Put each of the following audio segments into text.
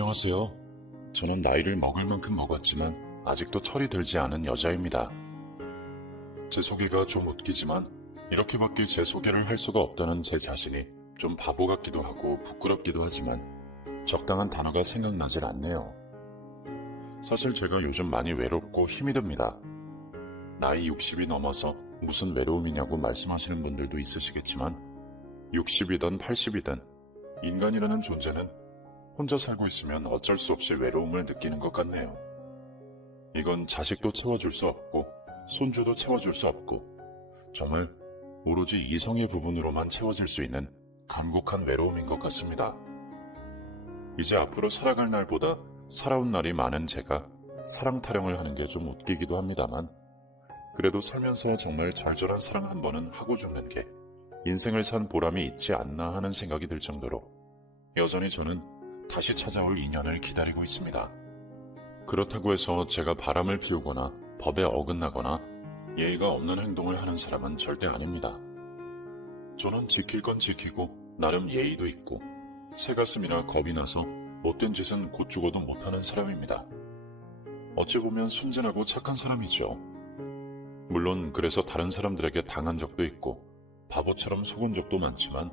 안녕하세요. 저는 나이를 먹을 만큼 먹었지만 아직도 털이 들지 않은 여자입니다. 제 소개가 좀 웃기지만 이렇게밖에 제 소개를 할 수가 없다는 제 자신이 좀 바보 같기도 하고 부끄럽기도 하지만 적당한 단어가 생각나질 않네요. 사실 제가 요즘 많이 외롭고 힘이 듭니다. 나이 60이 넘어서 무슨 외로움이냐고 말씀하시는 분들도 있으시겠지만 60이든 80이든 인간이라는 존재는 혼자 살고 있으면 어쩔 수 없이 외로움을 느끼는 것 같네요. 이건 자식도 채워줄 수 없고 손주도 채워줄 수 없고 정말 오로지 이성의 부분으로만 채워질 수 있는 간곡한 외로움인 것 같습니다. 이제 앞으로 살아갈 날보다 살아온 날이 많은 제가 사랑 타령을 하는 게 좀 웃기기도 합니다만 그래도 살면서 정말 절절한 사랑 한 번은 하고 죽는 게 인생을 산 보람이 있지 않나 하는 생각이 들 정도로 여전히 저는 다시 찾아올 인연을 기다리고 있습니다. 그렇다고 해서 제가 바람을 피우거나 법에 어긋나거나 예의가 없는 행동을 하는 사람은 절대 아닙니다. 저는 지킬 건 지키고 나름 예의도 있고 새가슴이나 겁이 나서 못된 짓은 곧 죽어도 못하는 사람입니다. 어찌 보면 순진하고 착한 사람이죠. 물론 그래서 다른 사람들에게 당한 적도 있고 바보처럼 속은 적도 많지만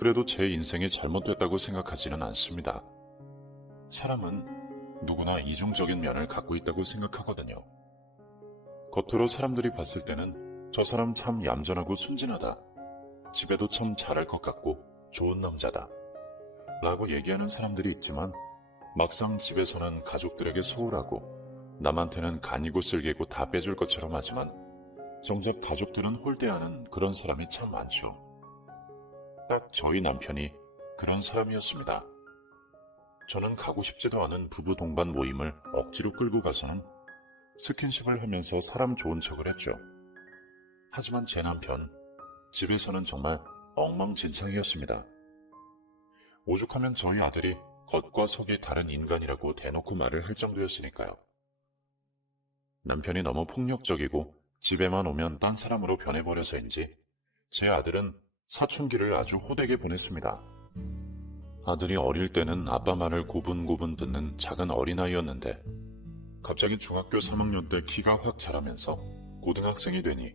그래도 제 인생이 잘못됐다고 생각하지는 않습니다. 사람은 누구나 이중적인 면을 갖고 있다고 생각하거든요. 겉으로 사람들이 봤을 때는 저 사람 참 얌전하고 순진하다. 집에도 참 잘할 것 같고 좋은 남자다. 라고 얘기하는 사람들이 있지만 막상 집에서는 가족들에게 소홀하고 남한테는 간이고 쓸개고 다 빼줄 것처럼 하지만 정작 가족들은 홀대하는 그런 사람이 참 많죠. 딱 저희 남편이 그런 사람이었습니다. 저는 가고 싶지도 않은 부부 동반 모임을 억지로 끌고 가서는 스킨십을 하면서 사람 좋은 척을 했죠. 하지만 제 남편, 집에서는 정말 엉망진창이었습니다. 오죽하면 저희 아들이 겉과 속이 다른 인간이라고 대놓고 말을 할 정도였으니까요. 남편이 너무 폭력적이고 집에만 오면 딴 사람으로 변해버려서인지 제 아들은 사춘기를 아주 호되게 보냈습니다. 아들이 어릴 때는 아빠 말을 고분고분 듣는 작은 어린아이였는데 갑자기 중학교 3학년 때 키가 확 자라면서 고등학생이 되니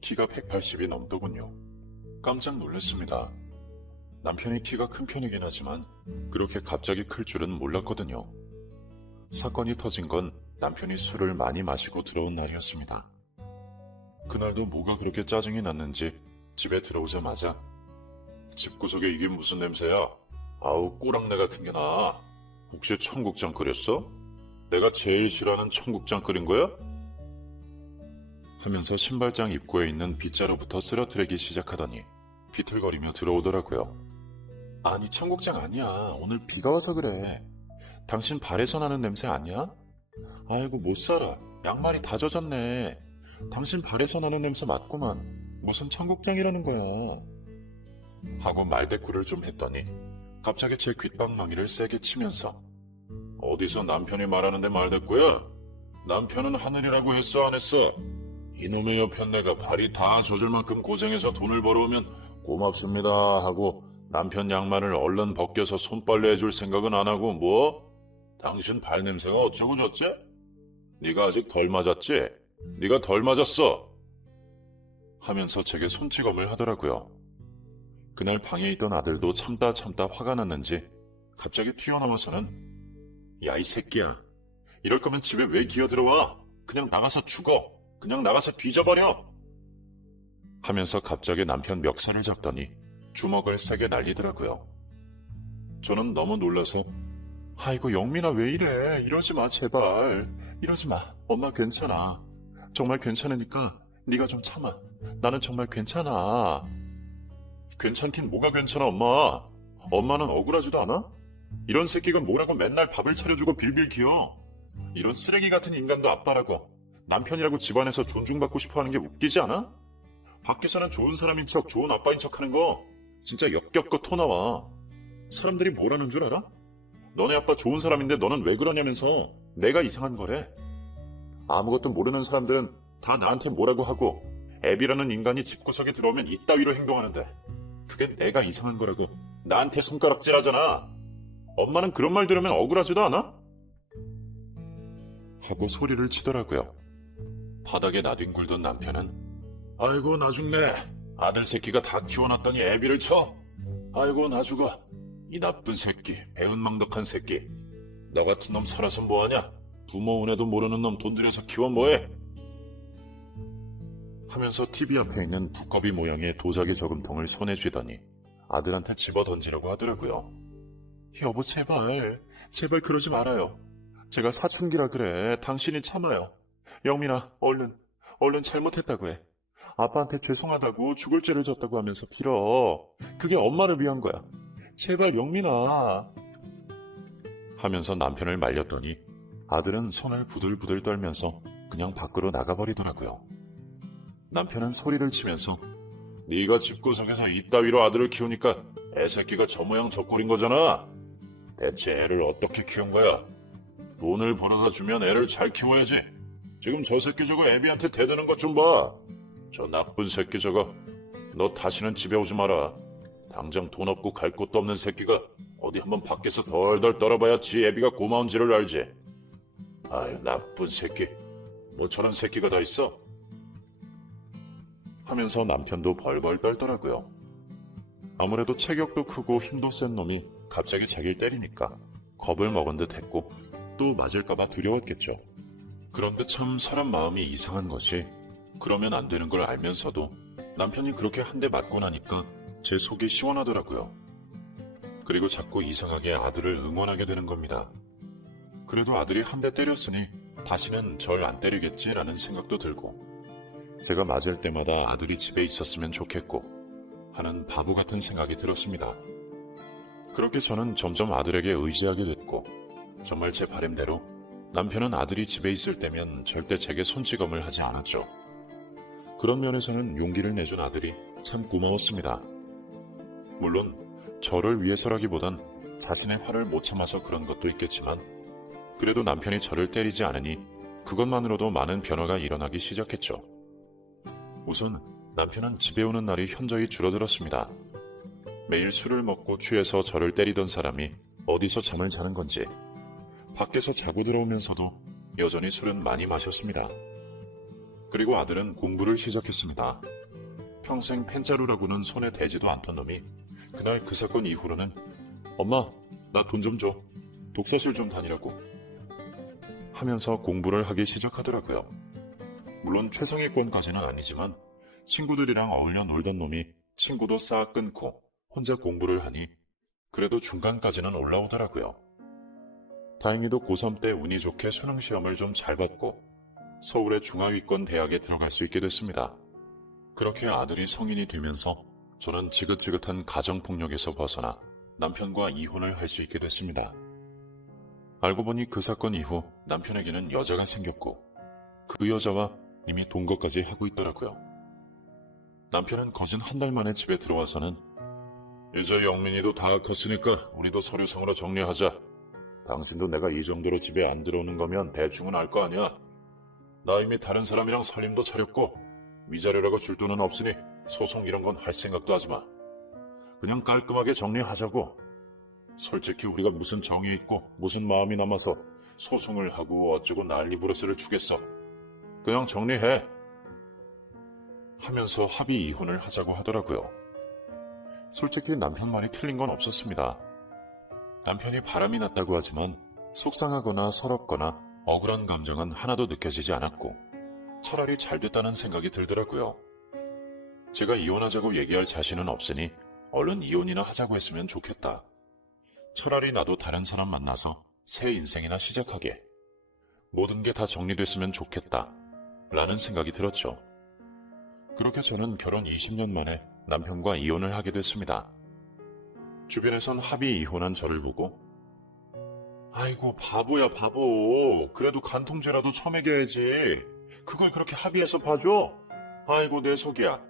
키가 180이 넘더군요. 깜짝 놀랐습니다. 남편이 키가 큰 편이긴 하지만 그렇게 갑자기 클 줄은 몰랐거든요. 사건이 터진 건 남편이 술을 많이 마시고 들어온 날이었습니다. 그날도 뭐가 그렇게 짜증이 났는지 집에 들어오자마자 집구석에 이게 무슨 냄새야? 아우 꼬랑내 같은 게 나. 혹시 청국장 끓였어? 내가 제일 싫어하는 청국장 끓인 거야? 하면서 신발장 입구에 있는 빗자루부터 쓰러뜨리기 시작하더니 비틀거리며 들어오더라고요. 아니 청국장 아니야. 오늘 비가 와서 그래. 당신 발에서 나는 냄새 아니야? 아이고 못 살아. 양말이 다 젖었네. 당신 발에서 나는 냄새 맞구만. 무슨 청국장이라는 거야. 하고 말대꾸를 좀 했더니 갑자기 제 귓방망이를 세게 치면서 어디서 남편이 말하는데 말대꾸야? 남편은 하늘이라고 했어 안 했어? 이놈의 여편네가 발이 다 젖을 만큼 고생해서 돈을 벌어오면 고맙습니다 하고 남편 양말을 얼른 벗겨서 손빨래 해줄 생각은 안 하고 뭐? 당신 발냄새가 어쩌고 저쩌? 네가 아직 덜 맞았지? 네가 덜 맞았어. 하면서 제게 손찌검을 하더라고요. 그날 방에 있던 아들도 참다 화가 났는지 갑자기 튀어나와서는 야 이 새끼야. 이럴 거면 집에 왜 기어들어와? 그냥 나가서 죽어. 그냥 나가서 뒤져버려. 하면서 갑자기 남편 멱살을 잡더니 주먹을 세게 날리더라고요. 저는 너무 놀라서 아이고 영민아 왜 이래. 이러지 마 제발. 이러지 마. 엄마 괜찮아. 정말 괜찮으니까 네가 좀 참아. 나는 정말 괜찮아. 괜찮긴 뭐가 괜찮아 엄마. 엄마는 억울하지도 않아? 이런 새끼가 뭐라고 맨날 밥을 차려주고 빌빌 기어. 이런 쓰레기 같은 인간도 아빠라고 남편이라고 집안에서 존중받고 싶어하는 게 웃기지 않아? 밖에서는 좋은 사람인 척 좋은 아빠인 척 하는 거 진짜 역겹고 토 나와. 사람들이 뭐라는 줄 알아? 너네 아빠 좋은 사람인데 너는 왜 그러냐면서 내가 이상한 거래. 아무것도 모르는 사람들은 다 나한테 뭐라고 하고 애비라는 인간이 집구석에 들어오면 이따위로 행동하는데 그게 내가 이상한 거라고 나한테 손가락질하잖아. 엄마는 그런 말 들으면 억울하지도 않아? 하고 소리를 치더라고요. 바닥에 나뒹굴던 남편은 아이고 나 죽네. 아들 새끼가 다 키워놨더니 애비를 쳐. 아이고 나 죽어. 이 나쁜 새끼, 배은망덕한 새끼. 너 같은 놈 살아서 뭐하냐? 부모 은혜도 모르는 놈 돈 들여서 키워 뭐해? 하면서 TV 앞에 있는 두꺼비 모양의 도자기 저금통을 손에 쥐더니 아들한테 집어 던지려고 하더라고요. 여보 제발 그러지 말아요. 제가 사춘기라 그래. 당신이 참아요. 영민아 얼른 잘못했다고 해. 아빠한테 죄송하다고 죽을 죄를 졌다고 하면서 빌어. 그게 엄마를 위한 거야. 제발 영민아. 하면서 남편을 말렸더니 아들은 손을 부들부들 떨면서 그냥 밖으로 나가버리더라고요. 남편은 소리를 치면서 네가 집구석에서 이따위로 아들을 키우니까 애새끼가 저 모양 저 꼴인 거잖아. 대체 애를 어떻게 키운 거야? 돈을 벌어다 주면 애를 잘 키워야지. 지금 저 새끼 저거 애비한테 대드는 것 좀 봐. 저 나쁜 새끼 저거. 너 다시는 집에 오지 마라. 당장 돈 없고 갈 곳도 없는 새끼가 어디 한번 밖에서 덜덜 떨어봐야 지 애비가 고마운지를 알지. 아유 나쁜 새끼. 뭐 저런 새끼가 다 있어? 하면서 남편도 벌벌 떨더라고요. 아무래도 체격도 크고 힘도 센 놈이 갑자기 자기를 때리니까 겁을 먹은 듯 했고 또 맞을까봐 두려웠겠죠. 그런데 참 사람 마음이 이상한 것이 그러면 안 되는 걸 알면서도 남편이 그렇게 한 대 맞고 나니까 제 속이 시원하더라고요. 그리고 자꾸 이상하게 아들을 응원하게 되는 겁니다. 그래도 아들이 한 대 때렸으니 다시는 절 안 때리겠지라는 생각도 들고 제가 맞을 때마다 아들이 집에 있었으면 좋겠고 하는 바보 같은 생각이 들었습니다. 그렇게 저는 점점 아들에게 의지하게 됐고 정말 제 바람대로 남편은 아들이 집에 있을 때면 절대 제게 손찌검을 하지 않았죠. 그런 면에서는 용기를 내준 아들이 참 고마웠습니다. 물론 저를 위해서라기보단 자신의 화를 못 참아서 그런 것도 있겠지만 그래도 남편이 저를 때리지 않으니 그것만으로도 많은 변화가 일어나기 시작했죠. 우선 남편은 집에 오는 날이 현저히 줄어들었습니다. 매일 술을 먹고 취해서 저를 때리던 사람이 어디서 잠을 자는 건지 밖에서 자고 들어오면서도 여전히 술은 많이 마셨습니다. 그리고 아들은 공부를 시작했습니다. 평생 펜자루라고는 손에 대지도 않던 놈이 그날 그 사건 이후로는 엄마 나 돈 좀 줘. 독서실 좀 다니라고 하면서 공부를 하기 시작하더라고요. 물론 최상위권까지는 아니지만 친구들이랑 어울려 놀던 놈이 친구도 싹 끊고 혼자 공부를 하니 그래도 중간까지는 올라오더라고요. 다행히도 고3 때 운이 좋게 수능시험을 좀 잘 봤고 서울의 중하위권 대학에 들어갈 수 있게 됐습니다. 그렇게 아들이 성인이 되면서 저는 지긋지긋한 가정폭력에서 벗어나 남편과 이혼을 할 수 있게 됐습니다. 알고 보니 그 사건 이후 남편에게는 여자가 생겼고 그 여자와 이미 동거까지 하고 있더라고요. 남편은 거진 한 달 만에 집에 들어와서는 이제 영민이도 다 컸으니까 우리도 서류상으로 정리하자. 당신도 내가 이 정도로 집에 안 들어오는 거면 대충은 알 거 아니야. 나 이미 다른 사람이랑 살림도 차렸고 위자료라고 줄 돈은 없으니 소송 이런 건 할 생각도 하지 마. 그냥 깔끔하게 정리하자고. 솔직히 우리가 무슨 정이 있고 무슨 마음이 남아서 소송을 하고 어쩌고 난리 부르스를 추겠어. 그냥 정리해. 하면서 합의 이혼을 하자고 하더라고요. 솔직히 남편 말이 틀린 건 없었습니다. 남편이 바람이 났다고 하지만 속상하거나 서럽거나 억울한 감정은 하나도 느껴지지 않았고 차라리 잘 됐다는 생각이 들더라고요. 제가 이혼하자고 얘기할 자신은 없으니 얼른 이혼이나 하자고 했으면 좋겠다. 차라리 나도 다른 사람 만나서 새 인생이나 시작하게. 모든 게 다 정리됐으면 좋겠다. 라는 생각이 들었죠. 그렇게 저는 결혼 20년 만에 남편과 이혼을 하게 됐습니다. 주변에선 합의 이혼한 저를 보고 아이고 바보야 바보. 그래도 간통죄라도 처먹여야지. 그걸 그렇게 합의해서 봐줘? 아이고 내 속이야.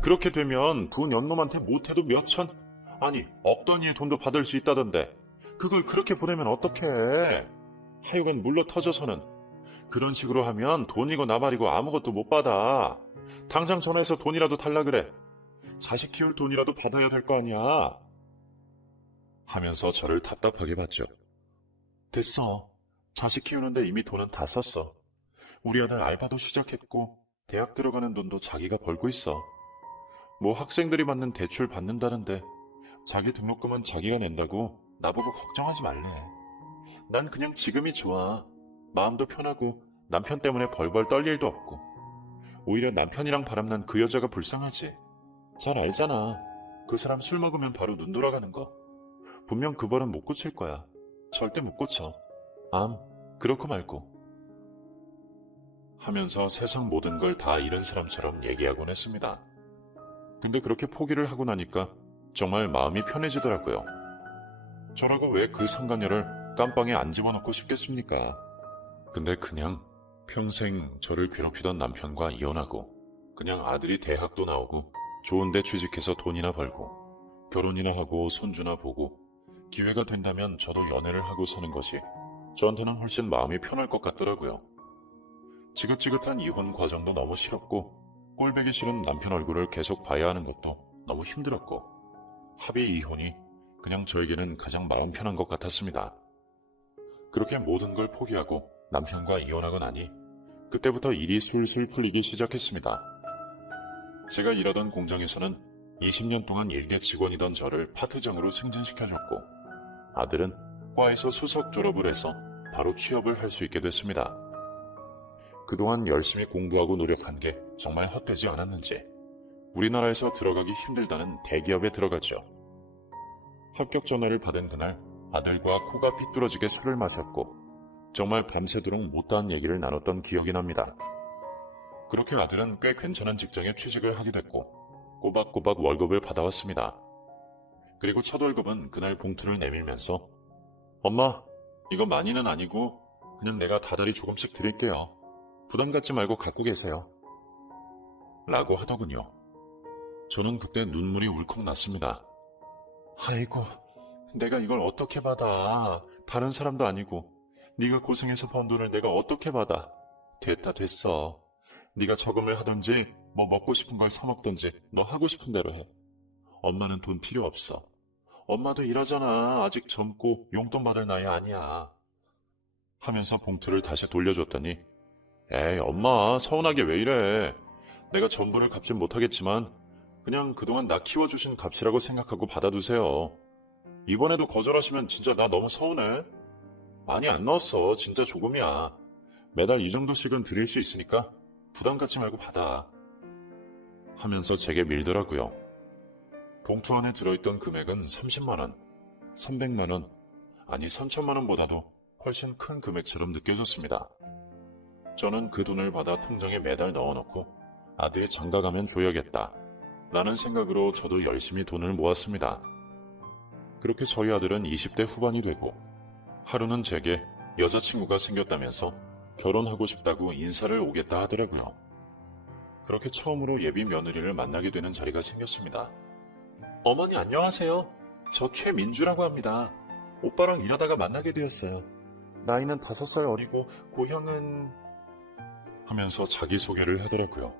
그렇게 되면 두 년놈한테 못해도 몇천 아니 억 단위의 돈도 받을 수 있다던데 그걸 그렇게 보내면 어떡해. 하여간 물러 터져서는 그런 식으로 하면 돈이고 나발이고 아무것도 못 받아. 당장 전화해서 돈이라도 달라 그래. 자식 키울 돈이라도 받아야 될 거 아니야. 하면서 저를 답답하게 봤죠. 됐어. 자식 키우는데 이미 돈은 다 썼어. 우리 아들 알바도 시작했고 대학 들어가는 돈도 자기가 벌고 있어. 뭐 학생들이 받는 대출 받는다는데 자기 등록금은 자기가 낸다고 나보고 걱정하지 말래. 난 그냥 지금이 좋아. 마음도 편하고 남편 때문에 벌벌 떨 일도 없고. 오히려 남편이랑 바람난 그 여자가 불쌍하지. 잘 알잖아. 그 사람 술 먹으면 바로 눈 돌아가는 거. 분명 그 벌은 못 고칠 거야. 절대 못 고쳐. 그렇고 말고. 하면서 세상 모든 걸 다 잃은 사람처럼 얘기하곤 했습니다. 근데 그렇게 포기를 하고 나니까 정말 마음이 편해지더라고요. 저라고 왜 그 상간녀를 깜빵에 안 집어넣고 싶겠습니까? 근데 그냥 평생 저를 괴롭히던 남편과 이혼하고 그냥 아들이 대학도 나오고 좋은 데 취직해서 돈이나 벌고 결혼이나 하고 손주나 보고 기회가 된다면 저도 연애를 하고 사는 것이 저한테는 훨씬 마음이 편할 것 같더라고요. 지긋지긋한 이혼 과정도 너무 싫었고 꼴보기 싫은 남편 얼굴을 계속 봐야 하는 것도 너무 힘들었고 합의 이혼이 그냥 저에게는 가장 마음 편한 것 같았습니다. 그렇게 모든 걸 포기하고 남편과 이혼하고 나니 그때부터 일이 술술 풀리기 시작했습니다. 제가 일하던 공장에서는 20년 동안 일개 직원이던 저를 파트장으로 승진시켜줬고 아들은 과에서 수석 졸업을 해서 바로 취업을 할 수 있게 됐습니다. 그동안 열심히 공부하고 노력한 게 정말 헛되지 않았는지 우리나라에서 들어가기 힘들다는 대기업에 들어갔죠. 합격 전화를 받은 그날 아들과 코가 삐뚤어지게 술을 마셨고 정말 밤새도록 못다한 얘기를 나눴던 기억이 납니다. 그렇게 아들은 꽤 괜찮은 직장에 취직을 하게 됐고 꼬박꼬박 월급을 받아왔습니다. 그리고 첫 월급은 그날 봉투를 내밀면서 엄마, 이거 많이는 아니고 그냥 내가 다달이 조금씩 드릴게요. 부담 갖지 말고 갖고 계세요. 라고 하더군요. 저는 그때 눈물이 울컥 났습니다. 아이고, 내가 이걸 어떻게 받아. 다른 사람도 아니고 네가 고생해서 번 돈을 내가 어떻게 받아. 됐어. 네가 저금을 하든지 뭐 먹고 싶은 걸 사 먹든지 너 하고 싶은 대로 해. 엄마는 돈 필요 없어. 엄마도 일하잖아. 아직 젊고 용돈 받을 나이 아니야. 하면서 봉투를 다시 돌려줬더니 에이 엄마 서운하게 왜 이래. 내가 전부를 갚진 못하겠지만 그냥 그동안 나 키워주신 값이라고 생각하고 받아두세요. 이번에도 거절하시면 진짜 나 너무 서운해. 많이 안 넣었어. 진짜 조금이야. 매달 이 정도씩은 드릴 수 있으니까 부담 갖지 말고 받아. 하면서 제게 밀더라고요. 봉투 안에 들어있던 금액은 30만원, 300만원, 아니 3천만원보다도 훨씬 큰 금액처럼 느껴졌습니다. 저는 그 돈을 받아 통장에 매달 넣어놓고 아들이 장가가면 줘야겠다 라는 생각으로 저도 열심히 돈을 모았습니다. 그렇게 저희 아들은 20대 후반이 되고 하루는 제게 여자친구가 생겼다면서 결혼하고 싶다고 인사를 오겠다 하더라고요. 그렇게 처음으로 예비 며느리를 만나게 되는 자리가 생겼습니다. 어머니 안녕하세요. 저 최민주라고 합니다. 오빠랑 일하다가 만나게 되었어요. 나이는 5살 어리고 고향은... 하면서 자기소개를 하더라고요.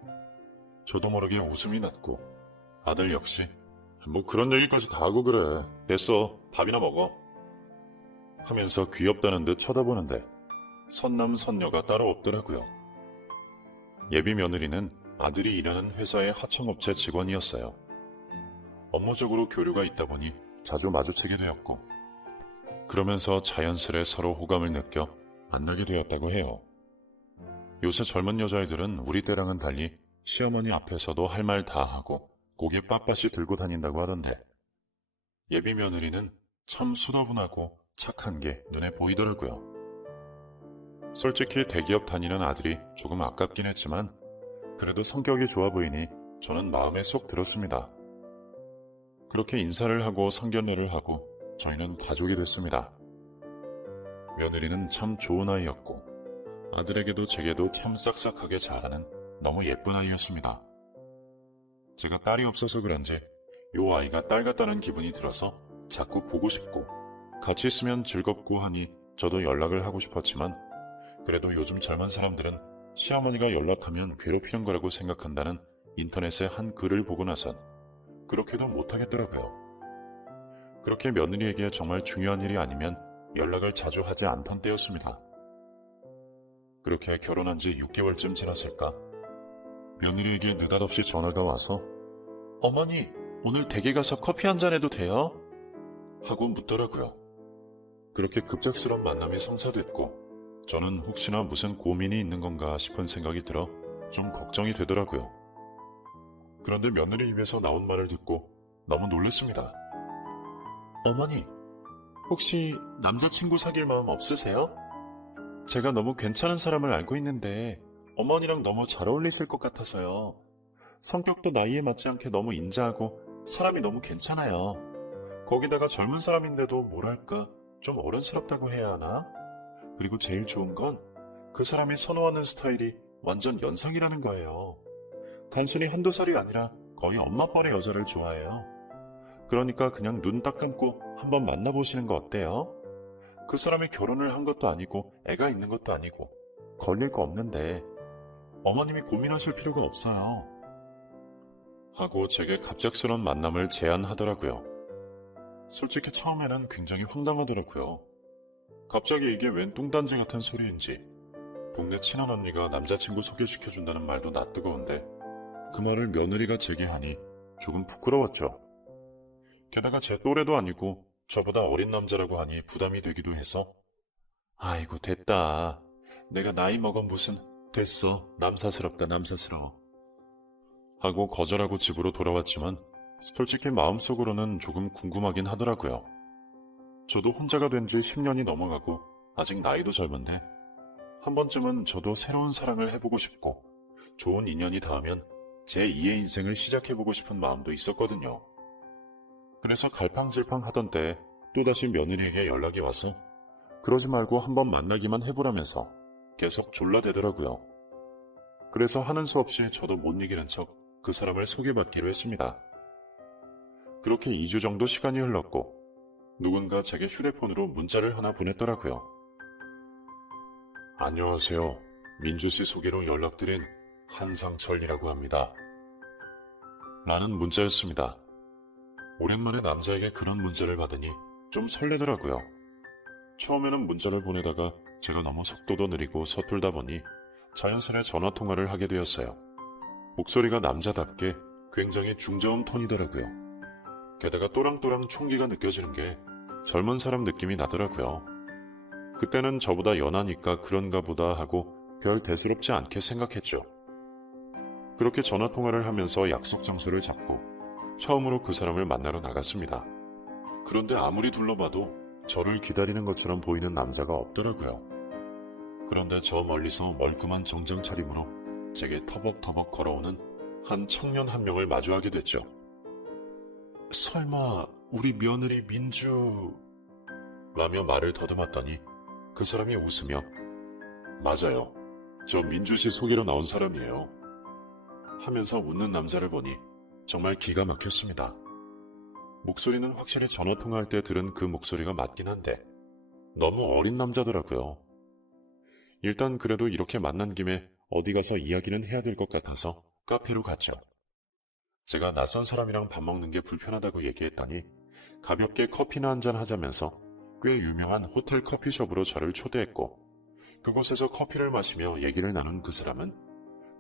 저도 모르게 웃음이 났고 아들 역시 뭐 그런 얘기까지 다 하고 그래. 됐어. 밥이나 먹어. 하면서 귀엽다는 듯 쳐다보는데 선남선녀가 따로 없더라고요. 예비 며느리는 아들이 일하는 회사의 하청업체 직원이었어요. 업무적으로 교류가 있다 보니 자주 마주치게 되었고 그러면서 자연스레 서로 호감을 느껴 만나게 되었다고 해요. 요새 젊은 여자애들은 우리 때랑은 달리 시어머니 앞에서도 할 말 다 하고 고개 빳빳이 들고 다닌다고 하던데 예비 며느리는 참 수더분하고 착한 게 눈에 보이더라고요. 솔직히 대기업 다니는 아들이 조금 아깝긴 했지만 그래도 성격이 좋아 보이니 저는 마음에 쏙 들었습니다. 그렇게 인사를 하고 상견례를 하고 저희는 가족이 됐습니다. 며느리는 참 좋은 아이였고 아들에게도 제게도 참 싹싹하게 잘하는 너무 예쁜 아이였습니다. 제가 딸이 없어서 그런지 요 아이가 딸 같다는 기분이 들어서 자꾸 보고 싶고 같이 있으면 즐겁고 하니 저도 연락을 하고 싶었지만 그래도 요즘 젊은 사람들은 시어머니가 연락하면 괴롭히는 거라고 생각한다는 인터넷의 한 글을 보고 나선 그렇게도 못하겠더라고요. 그렇게 며느리에게 정말 중요한 일이 아니면 연락을 자주 하지 않던 때였습니다. 그렇게 결혼한 지 6개월쯤 지났을까? 며느리에게 느닷없이 전화가 와서 어머니, 오늘 댁에 가서 커피 한잔 해도 돼요? 하고 묻더라고요. 그렇게 급작스런 만남이 성사됐고 저는 혹시나 무슨 고민이 있는 건가 싶은 생각이 들어 좀 걱정이 되더라고요. 그런데 며느리 입에서 나온 말을 듣고 너무 놀랐습니다. 어머니, 혹시 남자친구 사귈 마음 없으세요? 제가 너무 괜찮은 사람을 알고 있는데 어머니랑 너무 잘 어울리실 것 같아서요. 성격도 나이에 맞지 않게 너무 인자하고 사람이 너무 괜찮아요. 거기다가 젊은 사람인데도 뭐랄까 좀 어른스럽다고 해야 하나? 그리고 제일 좋은 건 그 사람이 선호하는 스타일이 완전 연상이라는 거예요. 단순히 한두 살이 아니라 거의 엄마뻘의 여자를 좋아해요. 그러니까 그냥 눈 딱 감고 한번 만나보시는 거 어때요? 그 사람이 결혼을 한 것도 아니고 애가 있는 것도 아니고 걸릴 거 없는데 어머님이 고민하실 필요가 없어요. 하고 제게 갑작스런 만남을 제안하더라고요. 솔직히 처음에는 굉장히 황당하더라고요. 갑자기 이게 웬 뚱딴지 같은 소리인지 동네 친한 언니가 남자친구 소개시켜준다는 말도 낯뜨거운데 그 말을 며느리가 제게 하니 조금 부끄러웠죠. 게다가 제 또래도 아니고 저보다 어린 남자라고 하니 부담이 되기도 해서 아이고 됐다. 내가 나이 먹은 무슨 됐어. 남사스럽다 남사스러워. 하고 거절하고 집으로 돌아왔지만 솔직히 마음속으로는 조금 궁금하긴 하더라고요. 저도 혼자가 된 지 10년이 넘어가고 아직 나이도 젊은데 한 번쯤은 저도 새로운 사랑을 해보고 싶고 좋은 인연이 닿으면 제2의 인생을 시작해보고 싶은 마음도 있었거든요. 그래서 갈팡질팡 하던 때 또다시 며느리에게 연락이 와서 그러지 말고 한번 만나기만 해보라면서 계속 졸라대더라고요. 그래서 하는 수 없이 저도 못 이기는 척 그 사람을 소개받기로 했습니다. 그렇게 2주 정도 시간이 흘렀고 누군가 제게 휴대폰으로 문자를 하나 보냈더라고요. 안녕하세요. 민주씨 소개로 연락드린 한상철이라고 합니다. 라는 문자였습니다. 오랜만에 남자에게 그런 문자를 받으니 좀 설레더라고요. 처음에는 문자를 보내다가 제가 너무 속도도 느리고 서툴다 보니 자연스레 전화통화를 하게 되었어요. 목소리가 남자답게 굉장히 중저음 톤이더라고요. 게다가 또랑또랑 총기가 느껴지는 게 젊은 사람 느낌이 나더라고요. 그때는 저보다 연하니까 그런가 보다 하고 별 대수롭지 않게 생각했죠. 그렇게 전화통화를 하면서 약속 장소를 잡고 처음으로 그 사람을 만나러 나갔습니다. 그런데 아무리 둘러봐도 저를 기다리는 것처럼 보이는 남자가 없더라고요. 그런데 저 멀리서 멀끔한 정장 차림으로 제게 터벅터벅 걸어오는 한 청년 한 명을 마주하게 됐죠. 설마 우리 며느리 민주... 라며 말을 더듬었더니 그 사람이 웃으며 맞아요. 저 민주씨 소개로 나온 사람이에요. 하면서 웃는 남자를 보니 정말 기가 막혔습니다. 목소리는 확실히 전화통화할 때 들은 그 목소리가 맞긴 한데 너무 어린 남자더라고요. 일단 그래도 이렇게 만난 김에 어디 가서 이야기는 해야 될 것 같아서 카페로 갔죠. 제가 낯선 사람이랑 밥 먹는 게 불편하다고 얘기했더니 가볍게 커피나 한잔 하자면서 꽤 유명한 호텔 커피숍으로 저를 초대했고 그곳에서 커피를 마시며 얘기를 나눈 그 사람은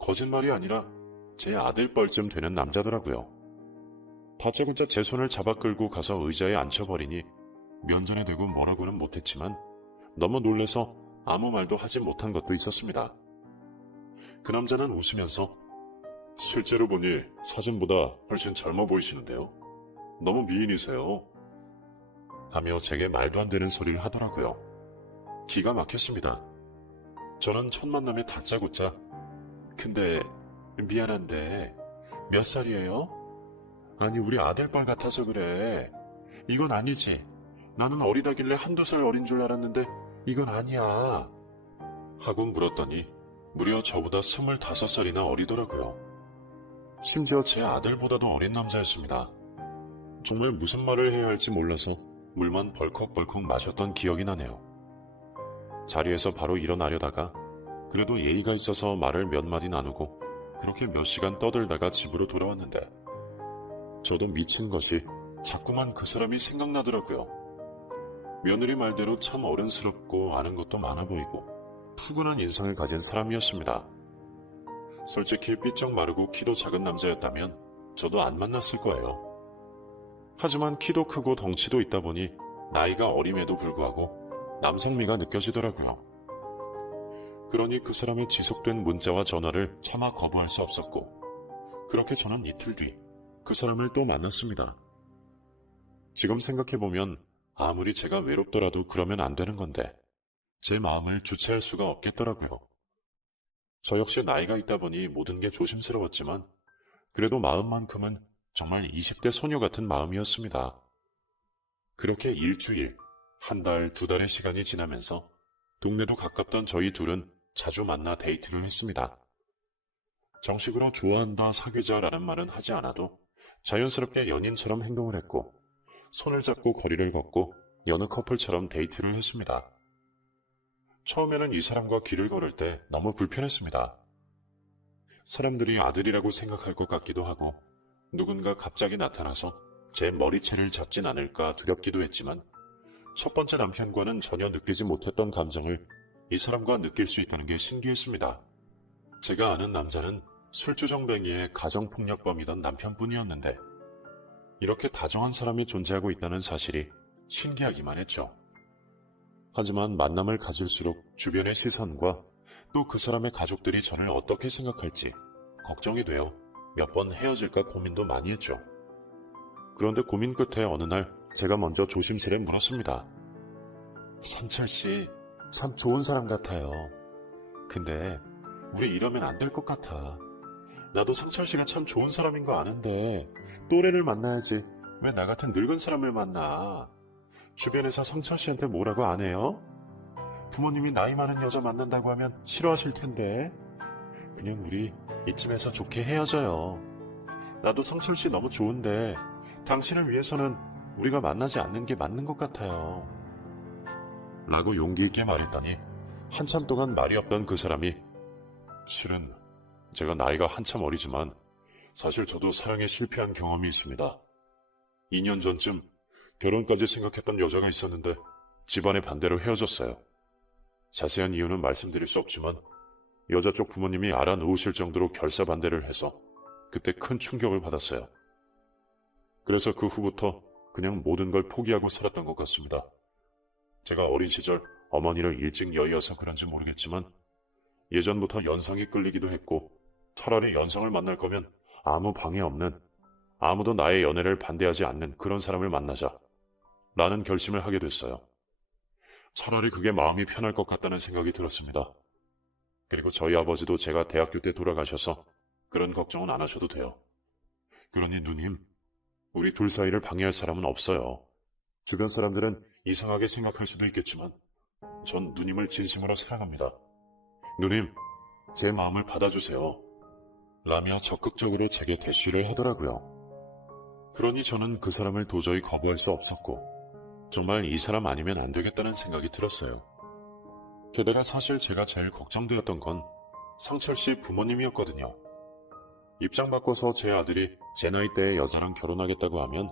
거짓말이 아니라 제 아들뻘쯤 되는 남자더라고요. 다짜고짜 제 손을 잡아 끌고 가서 의자에 앉혀버리니 면전에 대고 뭐라고는 못했지만 너무 놀라서 아무 말도 하지 못한 것도 있었습니다. 그 남자는 웃으면서 실제로 보니 사진보다 훨씬 젊어 보이시는데요. 너무 미인이세요. 하며 제게 말도 안 되는 소리를 하더라고요. 기가 막혔습니다. 저는 첫 만남에 다짜고짜 근데 미안한데 몇 살이에요? 아니 우리 아들뻘 같아서 그래. 이건 아니지. 나는 어리다길래 한두 살 어린 줄 알았는데 이건 아니야. 하고 물었더니 무려 저보다 25살이나 어리더라고요. 심지어 제 아들보다도 어린 남자였습니다. 정말 무슨 말을 해야 할지 몰라서 물만 벌컥벌컥 마셨던 기억이 나네요. 자리에서 바로 일어나려다가 그래도 예의가 있어서 말을 몇 마디 나누고 그렇게 몇 시간 떠들다가 집으로 돌아왔는데 저도 미친 것이 자꾸만 그 사람이 생각나더라고요. 며느리 말대로 참 어른스럽고 아는 것도 많아 보이고 푸근한 인상을 가진 사람이었습니다. 솔직히 삐쩍 마르고 키도 작은 남자였다면 저도 안 만났을 거예요. 하지만 키도 크고 덩치도 있다 보니 나이가 어림에도 불구하고 남성미가 느껴지더라고요. 그러니 그 사람의 지속된 문자와 전화를 차마 거부할 수 없었고, 그렇게 저는 이틀 뒤 그 사람을 또 만났습니다. 지금 생각해보면 아무리 제가 외롭더라도 그러면 안 되는 건데 제 마음을 주체할 수가 없겠더라고요. 저 역시 나이가 있다 보니 모든 게 조심스러웠지만 그래도 마음만큼은 정말 20대 소녀 같은 마음이었습니다. 그렇게 일주일, 한 달, 두 달의 시간이 지나면서 동네도 가깝던 저희 둘은 자주 만나 데이트를 했습니다. 정식으로 좋아한다, 사귀자라는 말은 하지 않아도 자연스럽게 연인처럼 행동을 했고 손을 잡고 거리를 걷고 여느 커플처럼 데이트를 했습니다. 처음에는 이 사람과 길을 걸을 때 너무 불편했습니다. 사람들이 아들이라고 생각할 것 같기도 하고 누군가 갑자기 나타나서 제 머리채를 잡진 않을까 두렵기도 했지만 첫 번째 남편과는 전혀 느끼지 못했던 감정을 이 사람과 느낄 수 있다는 게 신기했습니다. 제가 아는 남자는 술주정뱅이의 가정폭력범이던 남편뿐이었는데 이렇게 다정한 사람이 존재하고 있다는 사실이 신기하기만 했죠. 하지만 만남을 가질수록 주변의 시선과 또 그 사람의 가족들이 저를 어떻게 생각할지 걱정이 되어 몇 번 헤어질까 고민도 많이 했죠. 그런데 고민 끝에 어느 날 제가 먼저 조심스레 물었습니다. 상철씨, 참 좋은 사람 같아요. 근데 우리 이러면 안 될 것 같아. 나도 상철씨가 참 좋은 사람인 거 아는데 또래를 만나야지 왜 나 같은 늙은 사람을 만나. 주변에서 상철씨한테 뭐라고 안 해요? 부모님이 나이 많은 여자 만난다고 하면 싫어하실 텐데 그냥 우리 이쯤에서 좋게 헤어져요. 나도 상철씨 너무 좋은데 당신을 위해서는 우리가 만나지 않는 게 맞는 것 같아요. 라고 용기 있게 말했더니 한참 동안 말이 없던 그 사람이 실은 제가 나이가 한참 어리지만 사실 저도 사랑에 실패한 경험이 있습니다. 2년 전쯤 결혼까지 생각했던 여자가 있었는데 집안의 반대로 헤어졌어요. 자세한 이유는 말씀드릴 수 없지만 여자 쪽 부모님이 알아놓으실 정도로 결사 반대를 해서 그때 큰 충격을 받았어요. 그래서 그 후부터 그냥 모든 걸 포기하고 살았던 것 같습니다. 제가 어린 시절 어머니를 일찍 여의어서 그런지 모르겠지만 예전부터 연상이 끌리기도 했고 차라리 연상을 만날 거면 아무 방해 없는, 아무도 나의 연애를 반대하지 않는 그런 사람을 만나자 라는 결심을 하게 됐어요. 차라리 그게 마음이 편할 것 같다는 생각이 들었습니다. 그리고 저희 아버지도 제가 대학교 때 돌아가셔서 그런 걱정은 안 하셔도 돼요. 그러니 누님, 우리 둘 사이를 방해할 사람은 없어요. 주변 사람들은 이상하게 생각할 수도 있겠지만 전 누님을 진심으로 사랑합니다. 누님, 제 마음을 받아주세요. 라며 적극적으로 제게 대쉬를 하더라고요. 그러니 저는 그 사람을 도저히 거부할 수 없었고 정말 이 사람 아니면 안 되겠다는 생각이 들었어요. 게다가 사실 제가 제일 걱정되었던 건 상철 씨 부모님이었거든요. 입장 바꿔서 제 아들이 제 나이대의 여자랑 결혼하겠다고 하면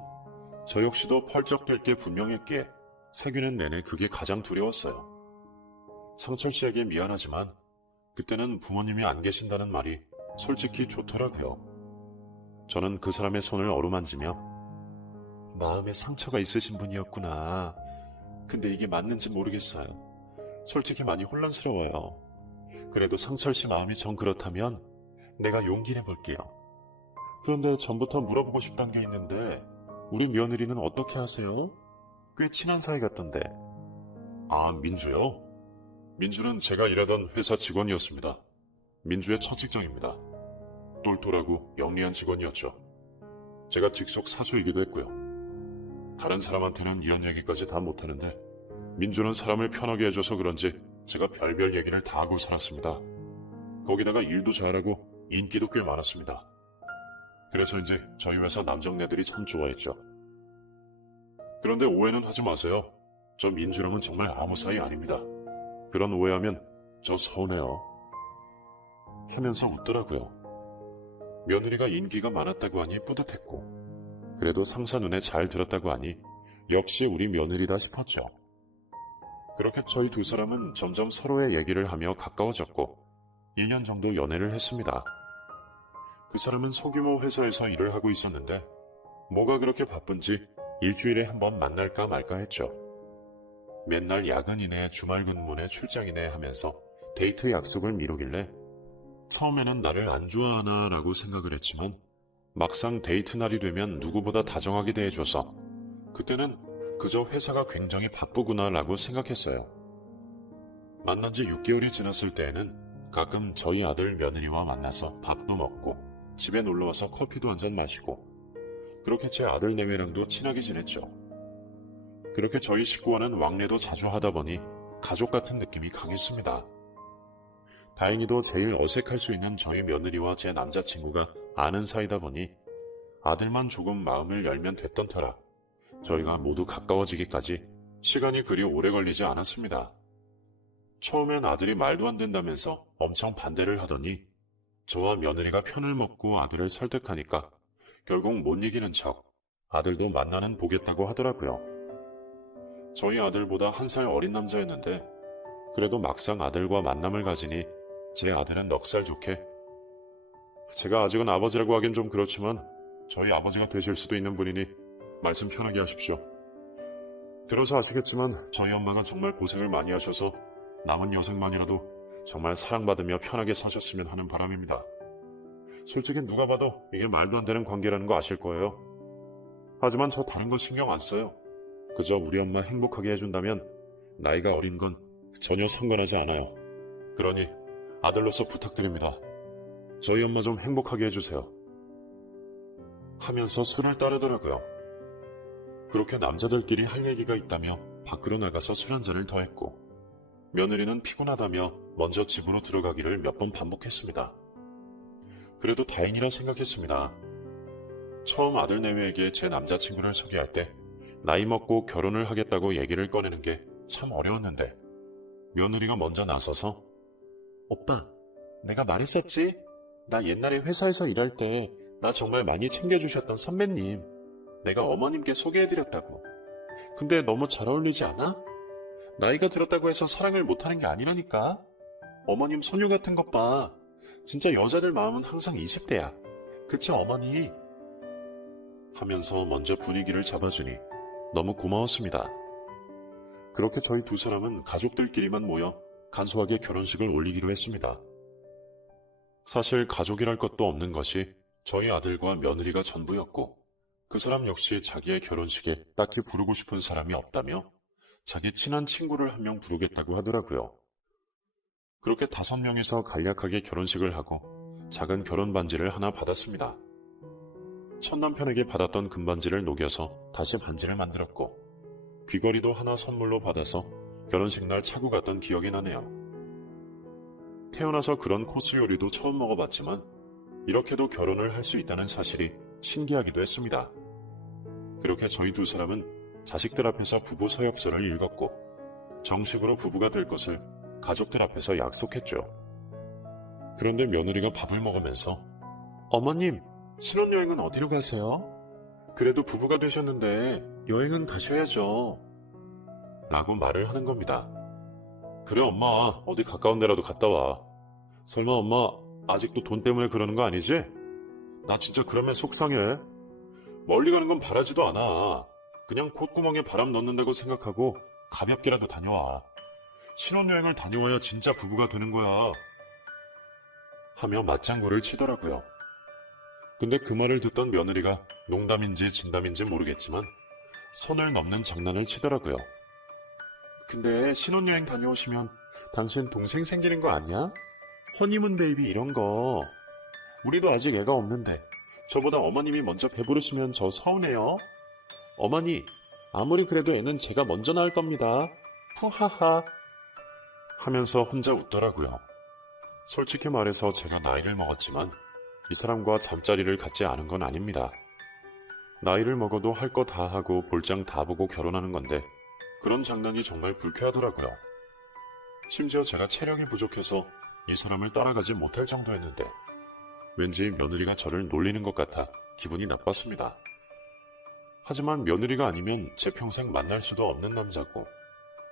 저 역시도 펄쩍 뛸 게 분명했기에 사귀는 내내 그게 가장 두려웠어요. 상철 씨에게 미안하지만 그때는 부모님이 안 계신다는 말이 솔직히 좋더라고요. 저는 그 사람의 손을 어루만지며 마음에 상처가 있으신 분이었구나. 근데 이게 맞는지 모르겠어요. 솔직히 많이 혼란스러워요. 그래도 상철 씨 마음이 정 그렇다면 내가 용기를 내볼게요. 그런데 전부터 물어보고 싶단 게 있는데 우리 며느리는 어떻게 하세요? 꽤 친한 사이 같던데. 아, 민주요? 민주는 제가 일하던 회사 직원이었습니다. 민주의 첫 직장입니다. 똘똘하고 영리한 직원이었죠. 제가 직속 사수이기도 했고요. 다른 사람한테는 이런 얘기까지 다 못하는데 민주는 사람을 편하게 해줘서 그런지 제가 별별 얘기를 다 하고 살았습니다. 거기다가 일도 잘하고 인기도 꽤 많았습니다. 그래서인지 저희 회사 남정네들이 참 좋아했죠. 그런데 오해는 하지 마세요. 저 민주랑은 정말 아무 사이 아닙니다. 그런 오해하면 저 서운해요. 하면서 웃더라고요. 며느리가 인기가 많았다고 하니 뿌듯했고 그래도 상사 눈에 잘 들었다고 하니 역시 우리 며느리다 싶었죠. 그렇게 저희 두 사람은 점점 서로의 얘기를 하며 가까워졌고 2년 정도 연애를 했습니다. 그 사람은 소규모 회사에서 일을 하고 있었는데 뭐가 그렇게 바쁜지 일주일에 한 번 만날까 말까 했죠. 맨날 야근이네 주말 근무네 출장이네 하면서 데이트 약속을 미루길래 처음에는 나를 안 좋아하나 라고 생각을 했지만 막상 데이트 날이 되면 누구보다 다정하게 대해줘서 그때는 그저 회사가 굉장히 바쁘구나 라고 생각했어요. 만난 지 6개월이 지났을 때에는 가끔 저희 아들 며느리와 만나서 밥도 먹고 집에 놀러와서 커피도 한잔 마시고 그렇게 제 아들 내외랑도 친하게 지냈죠. 그렇게 저희 식구와는 왕래도 자주 하다 보니 가족 같은 느낌이 강했습니다. 다행히도 제일 어색할 수 있는 저희 며느리와 제 남자친구가 아는 사이다 보니 아들만 조금 마음을 열면 됐던 터라 저희가 모두 가까워지기까지 시간이 그리 오래 걸리지 않았습니다. 처음엔 아들이 말도 안 된다면서 엄청 반대를 하더니 저와 며느리가 편을 먹고 아들을 설득하니까 결국 못 이기는 척 아들도 만나는 보겠다고 하더라고요. 저희 아들보다 1살 어린 남자였는데 그래도 막상 아들과 만남을 가지니 제 아들은 넉살 좋게 제가 아직은 아버지라고 하긴 좀 그렇지만 저희 아버지가 되실 수도 있는 분이니 말씀 편하게 하십시오. 들어서 아시겠지만 저희 엄마가 정말 고생을 많이 하셔서 남은 여생만이라도 정말 사랑받으며 편하게 사셨으면 하는 바람입니다. 솔직히 누가 봐도 이게 말도 안 되는 관계라는 거 아실 거예요. 하지만 저 다른 거 신경 안 써요. 그저 우리 엄마 행복하게 해준다면 나이가 어린 건 전혀 상관하지 않아요. 그러니 아들로서 부탁드립니다. 저희 엄마 좀 행복하게 해주세요. 하면서 술을 따르더라고요. 그렇게 남자들끼리 할 얘기가 있다며 밖으로 나가서 술 한잔을 더 했고 며느리는 피곤하다며 먼저 집으로 들어가기를 몇 번 반복했습니다. 그래도 다행이라 생각했습니다. 처음 아들 내외에게 제 남자친구를 소개할 때 나이 먹고 결혼을 하겠다고 얘기를 꺼내는 게 참 어려웠는데 며느리가 먼저 나서서 오빠, 내가 말했었지? 나 옛날에 회사에서 일할 때 나 정말 많이 챙겨주셨던 선배님. 내가 어머님께 소개해드렸다고. 근데 너무 잘 어울리지 않아? 나이가 들었다고 해서 사랑을 못하는 게 아니라니까. 어머님 소녀 같은 것 봐. 진짜 여자들 마음은 항상 20대야. 그치 어머니? 하면서 먼저 분위기를 잡아주니 너무 고마웠습니다. 그렇게 저희 두 사람은 가족들끼리만 모여 간소하게 결혼식을 올리기로 했습니다. 사실 가족이랄 것도 없는 것이 저희 아들과 며느리가 전부였고 그 사람 역시 자기의 결혼식에 딱히 부르고 싶은 사람이 없다며 자기 친한 친구를 한 명 부르겠다고 하더라고요. 그렇게 5명이서 간략하게 결혼식을 하고 작은 결혼 반지를 하나 받았습니다. 첫 남편에게 받았던 금반지를 녹여서 다시 반지를 만들었고 귀걸이도 하나 선물로 받아서 결혼식 날 차고 갔던 기억이 나네요. 태어나서 그런 코스 요리도 처음 먹어봤지만 이렇게도 결혼을 할 수 있다는 사실이 신기하기도 했습니다. 그렇게 저희 두 사람은 자식들 앞에서 부부 서약서를 읽었고 정식으로 부부가 될 것을 가족들 앞에서 약속했죠. 그런데 며느리가 밥을 먹으면서 어머님, 신혼여행은 어디로 가세요? 그래도 부부가 되셨는데 여행은 가셔야죠. 라고 말을 하는 겁니다. 그래 엄마, 어디 가까운 데라도 갔다 와. 설마 엄마 아직도 돈 때문에 그러는 거 아니지? 나 진짜 그러면 속상해. 멀리 가는 건 바라지도 않아. 그냥 콧구멍에 바람 넣는다고 생각하고 가볍게라도 다녀와. 신혼여행을 다녀와야 진짜 부부가 되는 거야. 하며 맞장구를 치더라고요. 근데 그 말을 듣던 며느리가 농담인지 진담인지 모르겠지만 선을 넘는 장난을 치더라고요. 근데 신혼여행 다녀오시면 당신 동생 생기는 거 아니야? 허니문 베이비 이런 거. 우리도 아직 애가 없는데 저보다 어머님이 먼저 배부르시면 저 서운해요. 어머니, 아무리 그래도 애는 제가 먼저 낳을 겁니다. 푸하하. 하면서 혼자 웃더라고요. 솔직히 말해서 제가 나이를 먹었지만 이 사람과 잠자리를 갖지 않은 건 아닙니다. 나이를 먹어도 할 거 다 하고 볼장 다 보고 결혼하는 건데 그런 장난이 정말 불쾌하더라고요. 심지어 제가 체력이 부족해서 이 사람을 따라가지 못할 정도였는데 왠지 며느리가 저를 놀리는 것 같아 기분이 나빴습니다. 하지만 며느리가 아니면 제 평생 만날 수도 없는 남자고,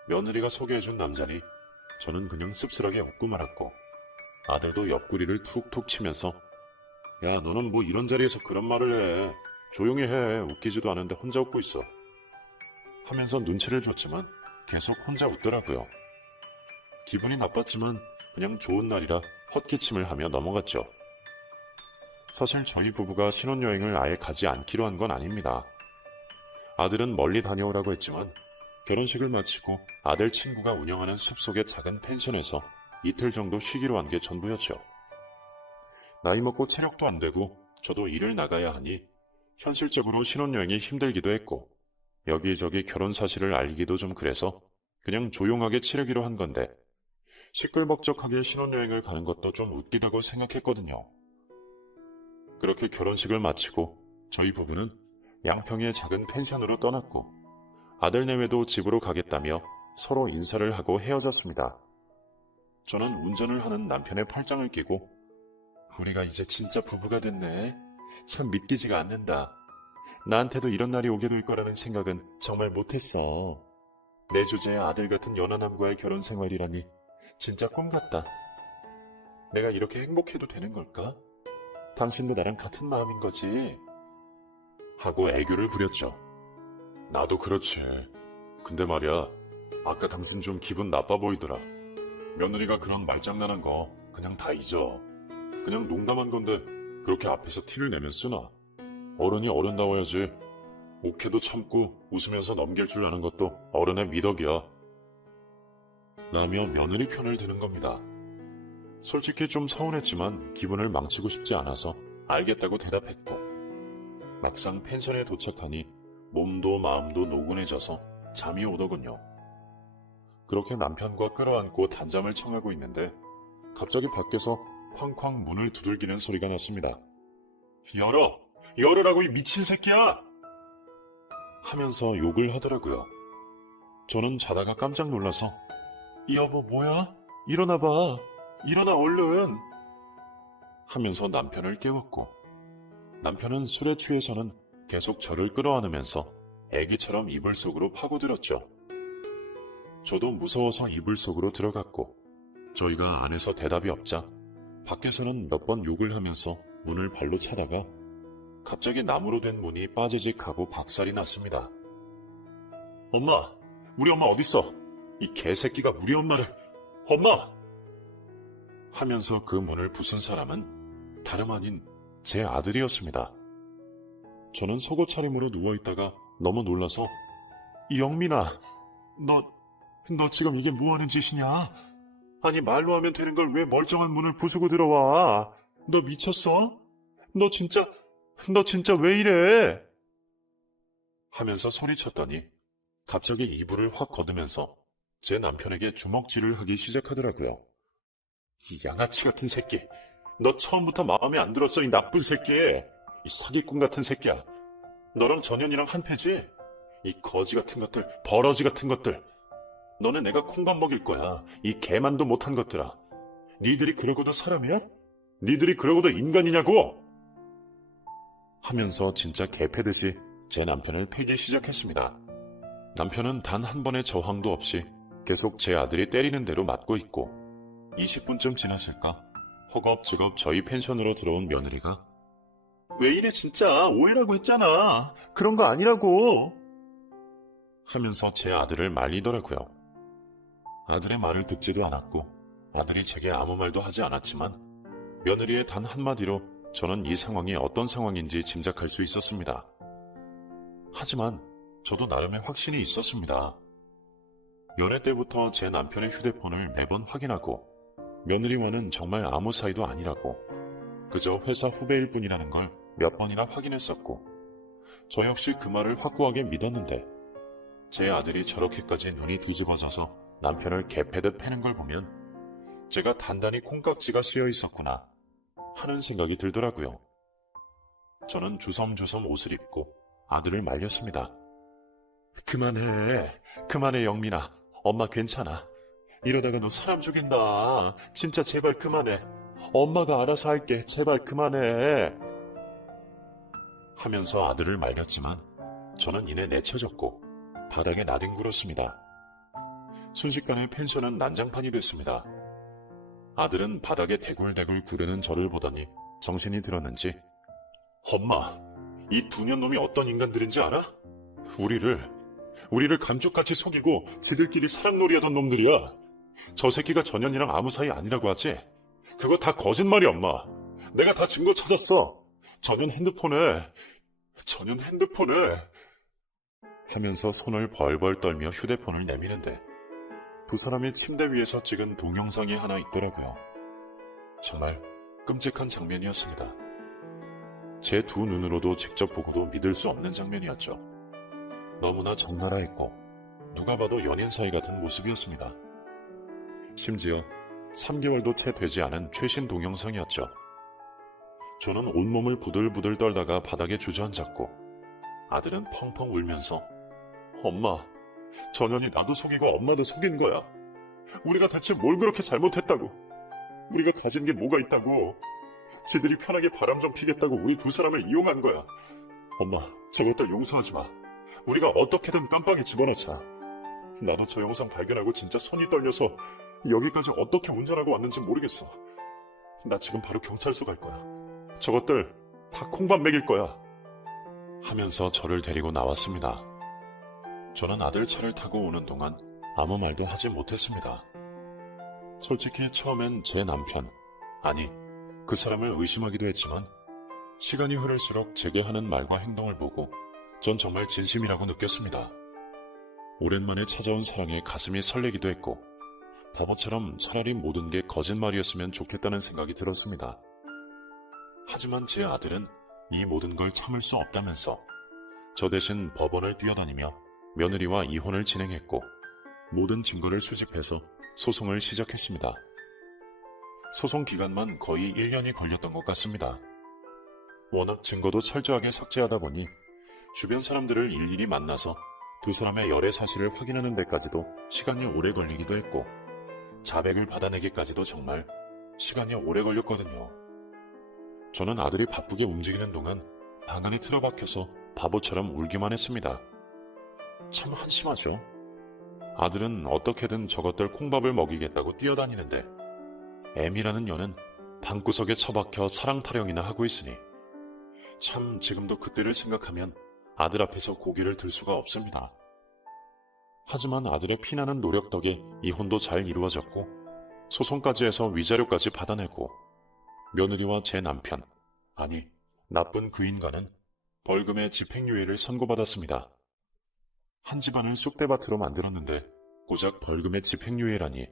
며느리가 소개해준 남자니 저는 그냥 씁쓸하게 웃고 말았고, 아들도 옆구리를 툭툭 치면서 야, 너는 뭐 이런 자리에서 그런 말을 해. 조용히 해. 웃기지도 않은데 혼자 웃고 있어. 하면서 눈치를 줬지만 계속 혼자 웃더라고요. 기분이 나빴지만 그냥 좋은 날이라 헛기침을 하며 넘어갔죠. 사실 저희 부부가 신혼여행을 아예 가지 않기로 한 건 아닙니다. 아들은 멀리 다녀오라고 했지만 결혼식을 마치고 아들 친구가 운영하는 숲속의 작은 펜션에서 이틀 정도 쉬기로 한 게 전부였죠. 나이 먹고 체력도 안 되고 저도 일을 나가야 하니 현실적으로 신혼여행이 힘들기도 했고 여기저기 결혼 사실을 알리기도 좀 그래서 그냥 조용하게 치르기로 한 건데 시끌벅적하게 신혼여행을 가는 것도 좀 웃기다고 생각했거든요. 그렇게 결혼식을 마치고 저희 부부는 양평의 작은 펜션으로 떠났고 아들 내외도 집으로 가겠다며 서로 인사를 하고 헤어졌습니다. 저는 운전을 하는 남편의 팔짱을 끼고 우리가 이제 진짜 부부가 됐네. 참 믿기지가 않는다. 나한테도 이런 날이 오게 될 거라는 생각은 정말 못했어. 내 주제에 아들 같은 연하남과의 결혼 생활이라니 진짜 꿈 같다. 내가 이렇게 행복해도 되는 걸까? 당신도 나랑 같은 마음인 거지? 하고 애교를 부렸죠. 나도 그렇지. 근데 말이야, 아까 당신 좀 기분 나빠 보이더라. 며느리가 그런 말장난한 거 그냥 다 잊어. 그냥 농담한 건데 그렇게 앞에서 티를 내면 쓰나? 어른이 어른다워야지. 옥해도 참고 웃으면서 넘길 줄 아는 것도 어른의 미덕이야. 라며 며느리 편을 드는 겁니다. 솔직히 좀 서운했지만 기분을 망치고 싶지 않아서 알겠다고 대답했고 막상 펜션에 도착하니 몸도 마음도 노곤해져서 잠이 오더군요. 그렇게 남편과 끌어안고 단잠을 청하고 있는데 갑자기 밖에서 쾅쾅 문을 두들기는 소리가 났습니다. 열어! 열으라고 이 미친 새끼야! 하면서 욕을 하더라고요. 저는 자다가 깜짝 놀라서 여보 뭐야? 일어나봐. 일어나 얼른. 하면서 남편을 깨웠고 남편은 술에 취해서는 계속 저를 끌어안으면서 애기처럼 이불 속으로 파고들었죠. 저도 무서워서 이불 속으로 들어갔고 저희가 안에서 대답이 없자 밖에서는 몇 번 욕을 하면서 문을 발로 차다가 갑자기 나무로 된 문이 빠지직하고 박살이 났습니다. 엄마! 우리 엄마 어딨어? 이 개새끼가 우리 엄마를... 엄마! 하면서 그 문을 부순 사람은 다름 아닌 제 아들이었습니다. 저는 속옷 차림으로 누워있다가 너무 놀라서 영민아, 너 지금 이게 뭐하는 짓이냐? 아니 말로 하면 되는 걸 왜 멀쩡한 문을 부수고 들어와? 너 미쳤어? 너 진짜 왜 이래? 하면서 소리쳤더니 갑자기 이불을 확 걷으면서 제 남편에게 주먹질을 하기 시작하더라고요. 이 양아치 같은 새끼. 너 처음부터 마음에 안 들었어, 이 나쁜 새끼. 이 사기꾼 같은 새끼야. 너랑 전현이랑 한패지? 이 거지 같은 것들, 버러지 같은 것들. 너네 내가 콩밥 먹일 거야. 이 개만도 못한 것들아. 니들이 그러고도 사람이야? 니들이 그러고도 인간이냐고? 하면서 진짜 개패듯이 제 남편을 패기 시작했습니다. 남편은 단 한 번의 저항도 없이 계속 제 아들이 때리는 대로 맞고 있고 20분쯤 지났을까? 허겁지겁 저희 펜션으로 들어온 며느리가 왜 이래 진짜 오해라고 했잖아. 그런 거 아니라고. 하면서 제 아들을 말리더라고요. 아들의 말을 듣지도 않았고 아들이 제게 아무 말도 하지 않았지만 며느리의 단 한마디로 저는 이 상황이 어떤 상황인지 짐작할 수 있었습니다. 하지만 저도 나름의 확신이 있었습니다. 연애 때부터 제 남편의 휴대폰을 매번 확인하고 며느리와는 정말 아무 사이도 아니라고 그저 회사 후배일 뿐이라는 걸 몇 번이나 확인했었고 저 역시 그 말을 확고하게 믿었는데 제 아들이 저렇게까지 눈이 뒤집어져서 남편을 개패듯 패는 걸 보면 제가 단단히 콩깍지가 쓰여 있었구나 하는 생각이 들더라고요. 저는 주섬주섬 옷을 입고 아들을 말렸습니다. 그만해 영민아. 엄마 괜찮아. 이러다가 너 사람 죽인다. 진짜 제발 그만해. 엄마가 알아서 할게. 제발 그만해. 하면서 아들을 말렸지만 저는 이내 내쳐졌고 바닥에 나뒹굴었습니다. 순식간에 펜션은 난장판이 됐습니다. 아들은 바닥에 대굴대굴 구르는 저를 보더니 정신이 들었는지 엄마, 이 두 년 놈이 어떤 인간들인지 알아? 우리를 감쪽같이 속이고 지들끼리 사랑놀이 하던 놈들이야. 저 새끼가 전현이랑 아무 사이 아니라고 하지? 그거 다 거짓말이야, 엄마. 내가 다 증거 찾았어. 전현 핸드폰에 하면서 손을 벌벌 떨며 휴대폰을 내미는데 두 사람이 침대 위에서 찍은 동영상이 하나 있더라고요. 정말 끔찍한 장면이었습니다. 제 두 눈으로도 직접 보고도 믿을 수 없는 장면이었죠. 너무나 적나라했고 누가 봐도 연인 사이 같은 모습이었습니다. 심지어 3개월도 채 되지 않은 최신 동영상이었죠. 저는 온몸을 부들부들 떨다가 바닥에 주저앉았고 아들은 펑펑 울면서 엄마, 전현이 나도 속이고 엄마도 속인 거야. 우리가 대체 뭘 그렇게 잘못했다고. 우리가 가진 게 뭐가 있다고. 지들이 편하게 바람 좀 피겠다고 우리 두 사람을 이용한 거야. 엄마, 저것들 용서하지 마. 우리가 어떻게든 깜빵에 집어넣자. 나도 저 영상 발견하고 진짜 손이 떨려서 여기까지 어떻게 운전하고 왔는지 모르겠어. 나 지금 바로 경찰서 갈 거야. 저것들 다 콩밥 먹일 거야. 하면서 저를 데리고 나왔습니다. 저는 아들 차를 타고 오는 동안 아무 말도 하지 못했습니다. 솔직히 처음엔 제 남편, 아니 그 사람을 의심하기도 했지만 시간이 흐를수록 제게 하는 말과 행동을 보고 전 정말 진심이라고 느꼈습니다. 오랜만에 찾아온 사랑에 가슴이 설레기도 했고 바보처럼 차라리 모든 게 거짓말이었으면 좋겠다는 생각이 들었습니다. 하지만 제 아들은 이 모든 걸 참을 수 없다면서 저 대신 법원을 뛰어다니며 며느리와 이혼을 진행했고 모든 증거를 수집해서 소송을 시작했습니다. 소송 기간만 거의 1년이 걸렸던 것 같습니다. 워낙 증거도 철저하게 삭제하다 보니 주변 사람들을 일일이 만나서 두 사람의 열애 사실을 확인하는 데까지도 시간이 오래 걸리기도 했고 자백을 받아내기까지도 정말 시간이 오래 걸렸거든요. 저는 아들이 바쁘게 움직이는 동안 방 안에 틀어박혀서 바보처럼 울기만 했습니다. 참 한심하죠. 아들은 어떻게든 저것들 콩밥을 먹이겠다고 뛰어다니는데 애미라는 년은 방구석에 처박혀 사랑 타령이나 하고 있으니 참 지금도 그때를 생각하면 아들 앞에서 고개를 들 수가 없습니다. 하지만 아들의 피나는 노력 덕에 이혼도 잘 이루어졌고 소송까지 해서 위자료까지 받아내고 며느리와 제 남편, 아니 나쁜 그 인간은 벌금의 집행유예를 선고받았습니다. 한 집안을 쑥대밭으로 만들었는데 고작 벌금의 집행유예라니.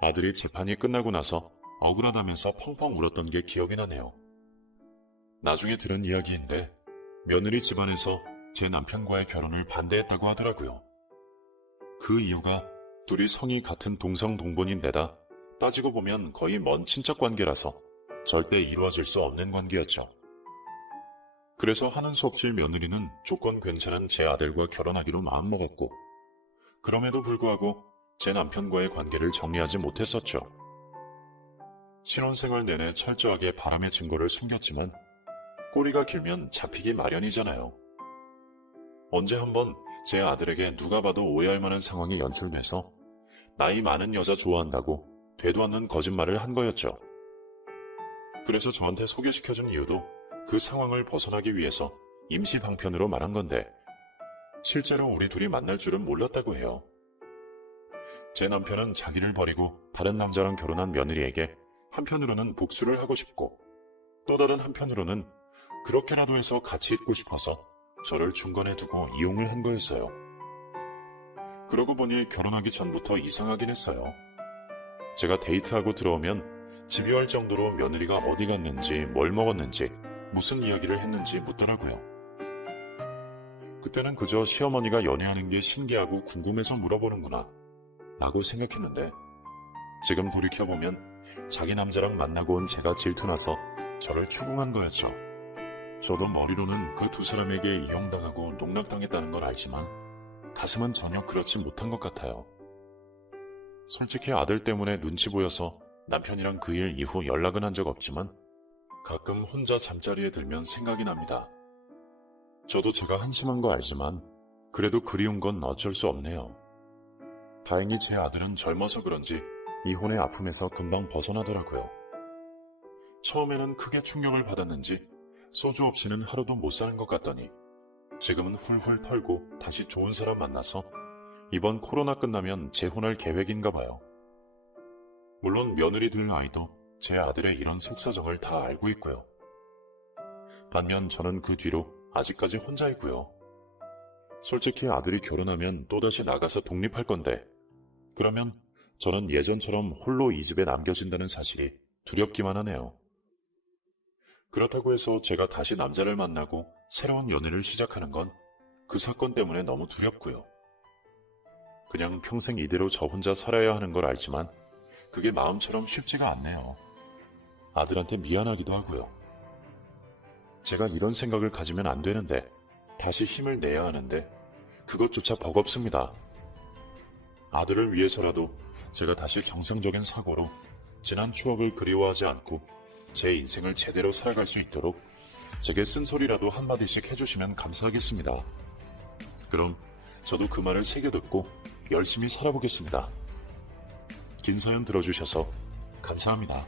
아들이 재판이 끝나고 나서 억울하다면서 펑펑 울었던 게 기억이 나네요. 나중에 들은 이야기인데 며느리 집안에서 제 남편과의 결혼을 반대했다고 하더라고요. 그 이유가 둘이 성이 같은 동성동본인데다 따지고 보면 거의 먼 친척 관계라서 절대 이루어질 수 없는 관계였죠. 그래서 하는 수 없이 며느리는 조건 괜찮은 제 아들과 결혼하기로 마음먹었고 그럼에도 불구하고 제 남편과의 관계를 정리하지 못했었죠. 신혼생활 내내 철저하게 바람의 증거를 숨겼지만 꼬리가 길면 잡히기 마련이잖아요. 언제 한번 제 아들에게 누가 봐도 오해할 만한 상황이 연출돼서 나이 많은 여자 좋아한다고 되도 않는 거짓말을 한 거였죠. 그래서 저한테 소개시켜준 이유도 그 상황을 벗어나기 위해서 임시 방편으로 말한 건데 실제로 우리 둘이 만날 줄은 몰랐다고 해요. 제 남편은 자기를 버리고 다른 남자랑 결혼한 며느리에게 한편으로는 복수를 하고 싶고 또 다른 한편으로는 그렇게라도 해서 같이 있고 싶어서 저를 중간에 두고 이용을 한 거였어요. 그러고 보니 결혼하기 전부터 이상하긴 했어요. 제가 데이트하고 들어오면 집요할 정도로 며느리가 어디 갔는지 뭘 먹었는지 무슨 이야기를 했는지 묻더라고요. 그때는 그저 시어머니가 연애하는 게 신기하고 궁금해서 물어보는구나 라고 생각했는데 지금 돌이켜보면 자기 남자랑 만나고 온 제가 질투나서 저를 추궁한 거였죠. 저도 머리로는 그 두 사람에게 이용당하고 농락당했다는 걸 알지만 가슴은 전혀 그렇지 못한 것 같아요. 솔직히 아들 때문에 눈치 보여서 남편이랑 그 일 이후 연락은 한 적 없지만 가끔 혼자 잠자리에 들면 생각이 납니다. 저도 제가 한심한 거 알지만 그래도 그리운 건 어쩔 수 없네요. 다행히 제 아들은 젊어서 그런지 이혼의 아픔에서 금방 벗어나더라고요. 처음에는 크게 충격을 받았는지 소주 없이는 하루도 못 사는 것 같더니 지금은 훌훌 털고 다시 좋은 사람 만나서 이번 코로나 끝나면 재혼할 계획인가 봐요. 물론 며느리 될 아이도 제 아들의 이런 속사정을 다 알고 있고요. 반면 저는 그 뒤로 아직까지 혼자이고요. 솔직히 아들이 결혼하면 또다시 나가서 독립할 건데 그러면 저는 예전처럼 홀로 이 집에 남겨진다는 사실이 두렵기만 하네요. 그렇다고 해서 제가 다시 남자를 만나고 새로운 연애를 시작하는 건 그 사건 때문에 너무 두렵고요. 그냥 평생 이대로 저 혼자 살아야 하는 걸 알지만 그게 마음처럼 쉽지가 않네요. 아들한테 미안하기도 하고요. 제가 이런 생각을 가지면 안 되는데 다시 힘을 내야 하는데 그것조차 버겁습니다. 아들을 위해서라도 제가 다시 정상적인 사고로 지난 추억을 그리워하지 않고 제 인생을 제대로 살아갈 수 있도록 제게 쓴소리라도 한마디씩 해주시면 감사하겠습니다. 그럼 저도 그 말을 새겨듣고 열심히 살아보겠습니다. 긴 사연 들어주셔서 감사합니다.